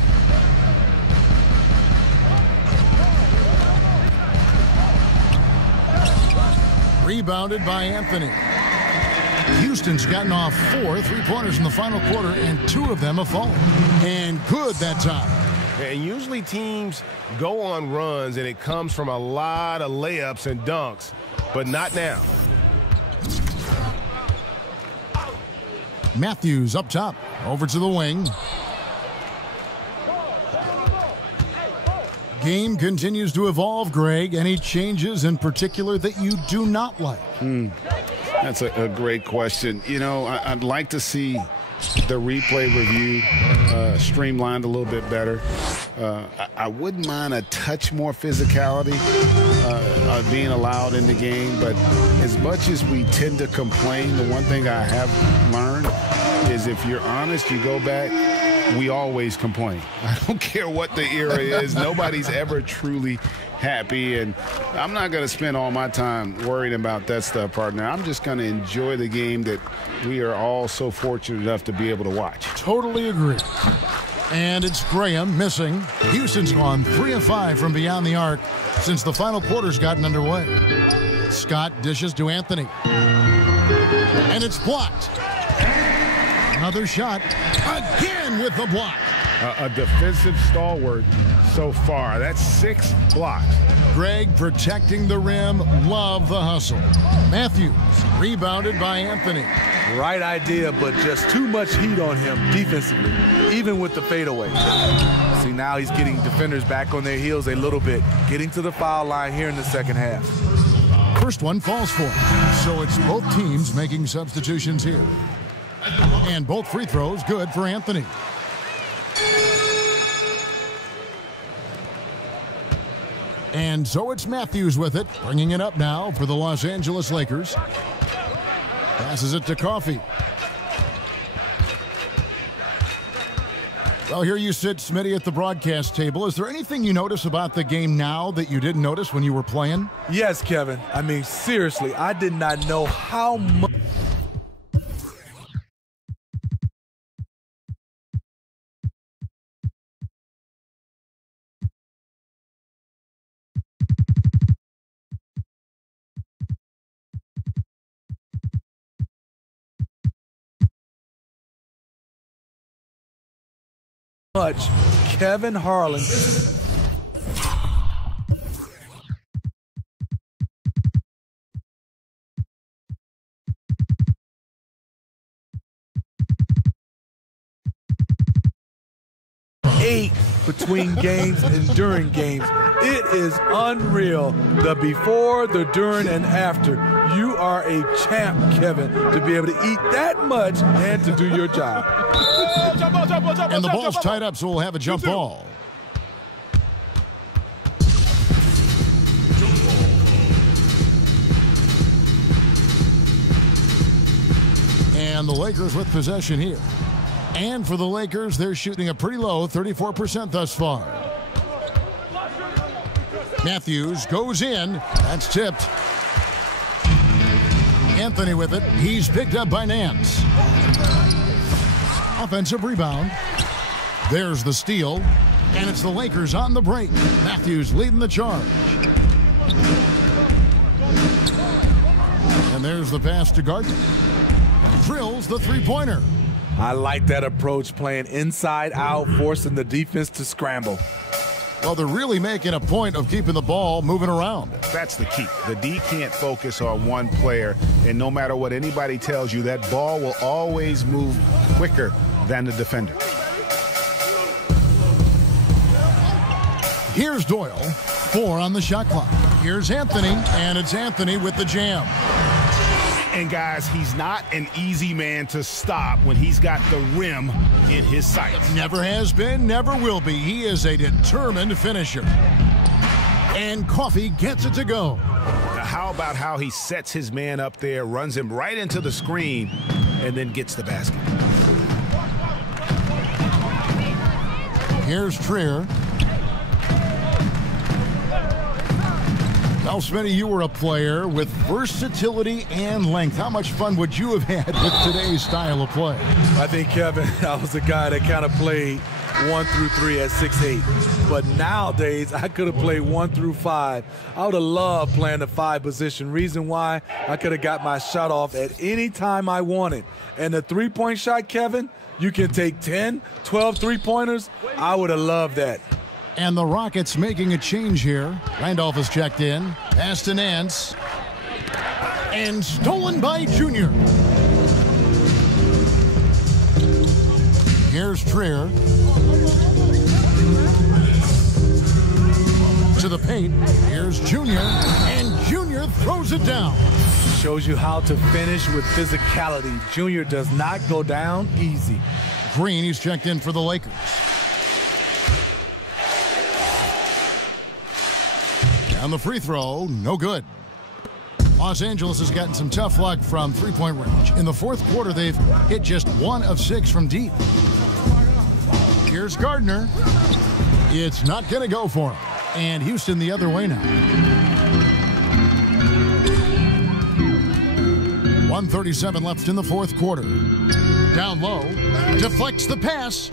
Rebounded by Anthony. Houston's gotten off 4 3-pointers in the final quarter, and 2 of them have fallen. And good that time. And usually teams go on runs, and it comes from a lot of layups and dunks, but not now. Matthews up top, over to the wing. Game continues to evolve, Greg. Any changes in particular that you do not like? That's a great question. You know, I'd like to see the replay review streamlined a little bit better. I wouldn't mind a touch more physicality being allowed in the game, but as much as we tend to complain, the one thing I have learned is if you're honest, you go back, we always complain. I don't care what the era is. Nobody's ever truly happy, and I'm not going to spend all my time worrying about that stuff, partner. I'm just going to enjoy the game that we are all so fortunate enough to be able to watch. Totally agree. And it's Graham missing. Houston's gone 3 of 5 from beyond the arc since the final quarter's gotten underway. Scott dishes to Anthony. And it's blocked. Another shot. Again with the block. A defensive stalwart so far. That's 6 blocks. Greg protecting the rim. Love the hustle. Matthews rebounded by Anthony. Right idea, but just too much heat on him defensively, even with the fadeaway. See, now he's getting defenders back on their heels a little bit, getting to the foul line here in the second half. First one falls for him. So it's both teams making substitutions here. And both free throws good for Anthony. And so it's Matthews with it, bringing it up now for the Los Angeles Lakers. Passes it to Coffee. Well, here you sit, Smitty, at the broadcast table. Is there anything you notice about the game now that you didn't notice when you were playing? Yes, Kevin. I mean, seriously, I did not know how much. Kevin Harlan 8 between games and during games. It is unreal. The before, the during, and after. You are a champ, Kevin, to be able to eat that much and to do your job. And the ball's tied up, so we'll have a jump ball. And the Lakers with possession here. And for the Lakers, they're shooting a pretty low 34% thus far. Matthews goes in. That's tipped. Anthony with it. He's picked up by Nance. Offensive rebound. There's the steal. And it's the Lakers on the break. Matthews leading the charge. And there's the pass to Gardner. Drills the three-pointer. I like that approach, playing inside out, forcing the defense to scramble. Well, they're really making a point of keeping the ball moving around. That's the key. The D can't focus on one player, and no matter what anybody tells you, that ball will always move quicker than the defender. Here's Doyle, 4 on the shot clock. Here's Anthony, and it's Anthony with the jam. And guys, he's not an easy man to stop when he's got the rim in his sights. Never has been, never will be. He is a determined finisher. And Coffey gets it to go. Now, how about how he sets his man up there, runs him right into the screen, and then gets the basket. Here's Trier. Now, Smitty, you were a player with versatility and length. How much fun would you have had with today's style of play? I think, Kevin, I was a guy that kind of played 1 through 3 at 6'8". But nowadays, I could have played 1 through 5. I would have loved playing the 5 position. Reason why, I could have got my shot off at any time I wanted. And the three-point shot, Kevin, you can take 10, 12 three-pointers. I would have loved that. And the Rockets making a change here. Randolph has checked in. Pass to Nance. And stolen by Junior. Here's Trier. To the paint. Here's Junior. And Junior throws it down. Shows you how to finish with physicality. Junior does not go down easy. Green, he's checked in for the Lakers. And the free throw, no good. Los Angeles has gotten some tough luck from three-point range. In the fourth quarter, they've hit just 1 of 6 from deep. Here's Gardner. It's not going to go for him. And Houston the other way now. 1:37 left in the fourth quarter. Down low, deflects the pass.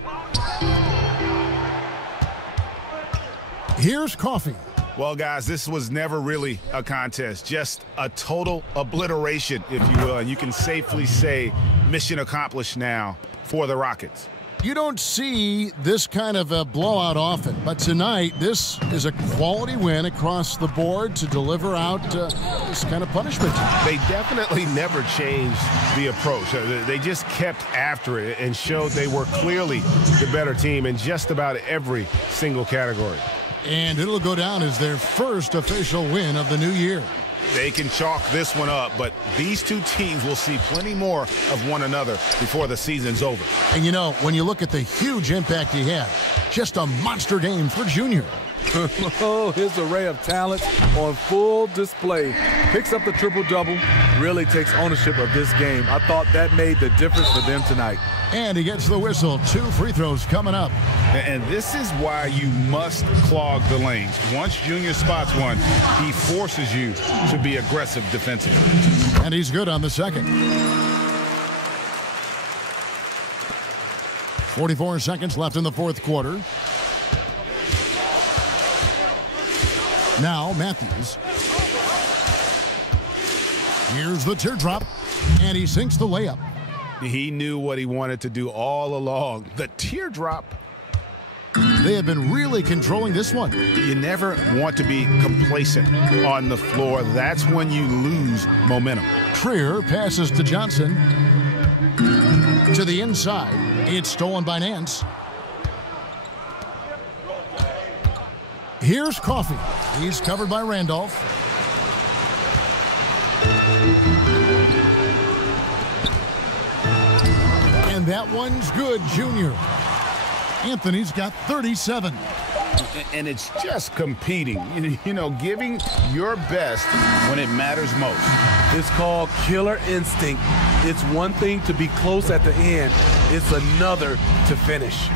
Here's Coffey. Well, guys, this was never really a contest, just a total obliteration, if you will. And you can safely say mission accomplished now for the Rockets. You don't see this kind of a blowout often, but tonight this is a quality win across the board to deliver out this kind of punishment. They definitely never changed the approach. They just kept after it and showed they were clearly the better team in just about every single category. And it'll go down as their first official win of the new year. They can chalk this one up, but these two teams will see plenty more of one another before the season's over. And you know, when you look at the huge impact he had, just a monster game for Junior. Oh, his array of talents on full display. Picks up the triple-double, really takes ownership of this game. I thought that made the difference for them tonight. And he gets the whistle. 2 free throws coming up. And this is why you must clog the lanes. Once Junior spots one, he forces you to be aggressive defensively. And he's good on the second. 44 seconds left in the fourth quarter. Now Matthews. Here's the teardrop, and he sinks the layup. He knew what he wanted to do all along. The teardrop. They have been really controlling this one. You never want to be complacent on the floor. That's when you lose momentum. Trier passes to Johnson. To the inside. It's stolen by Nance. Here's Coffey. He's covered by Randolph. And that one's good, Junior. Anthony's got 37. And it's just competing, you know, giving your best when it matters most. It's called killer instinct. It's one thing to be close at the end. It's another to finish.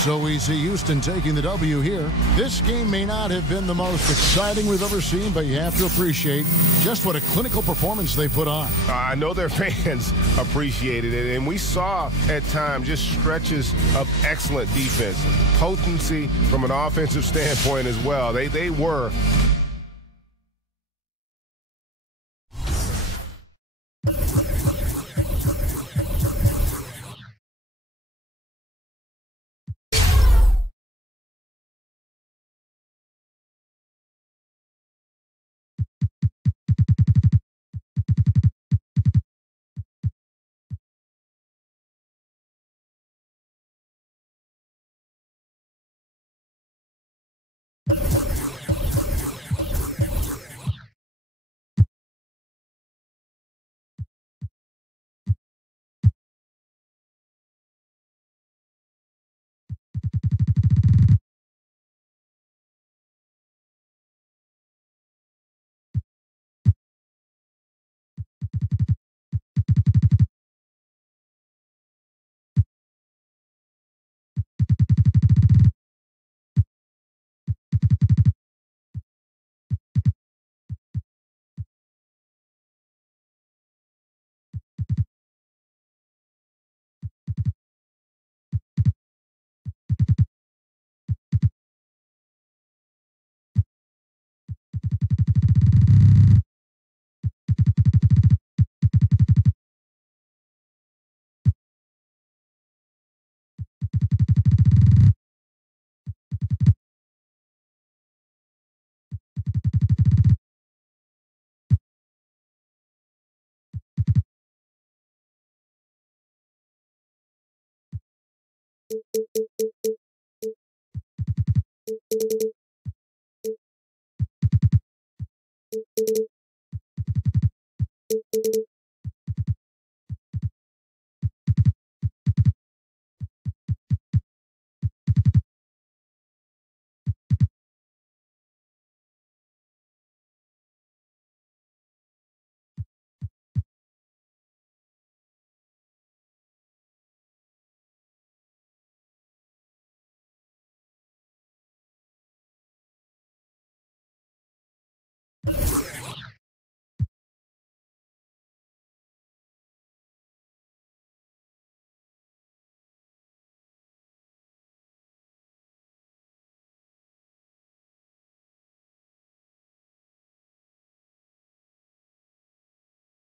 So we see Houston taking the W here. This game may not have been the most exciting we've ever seen, but you have to appreciate just what a clinical performance they put on. I know their fans appreciated it, and we saw at times just stretches of excellent defense, potency from an offensive standpoint as well. They were.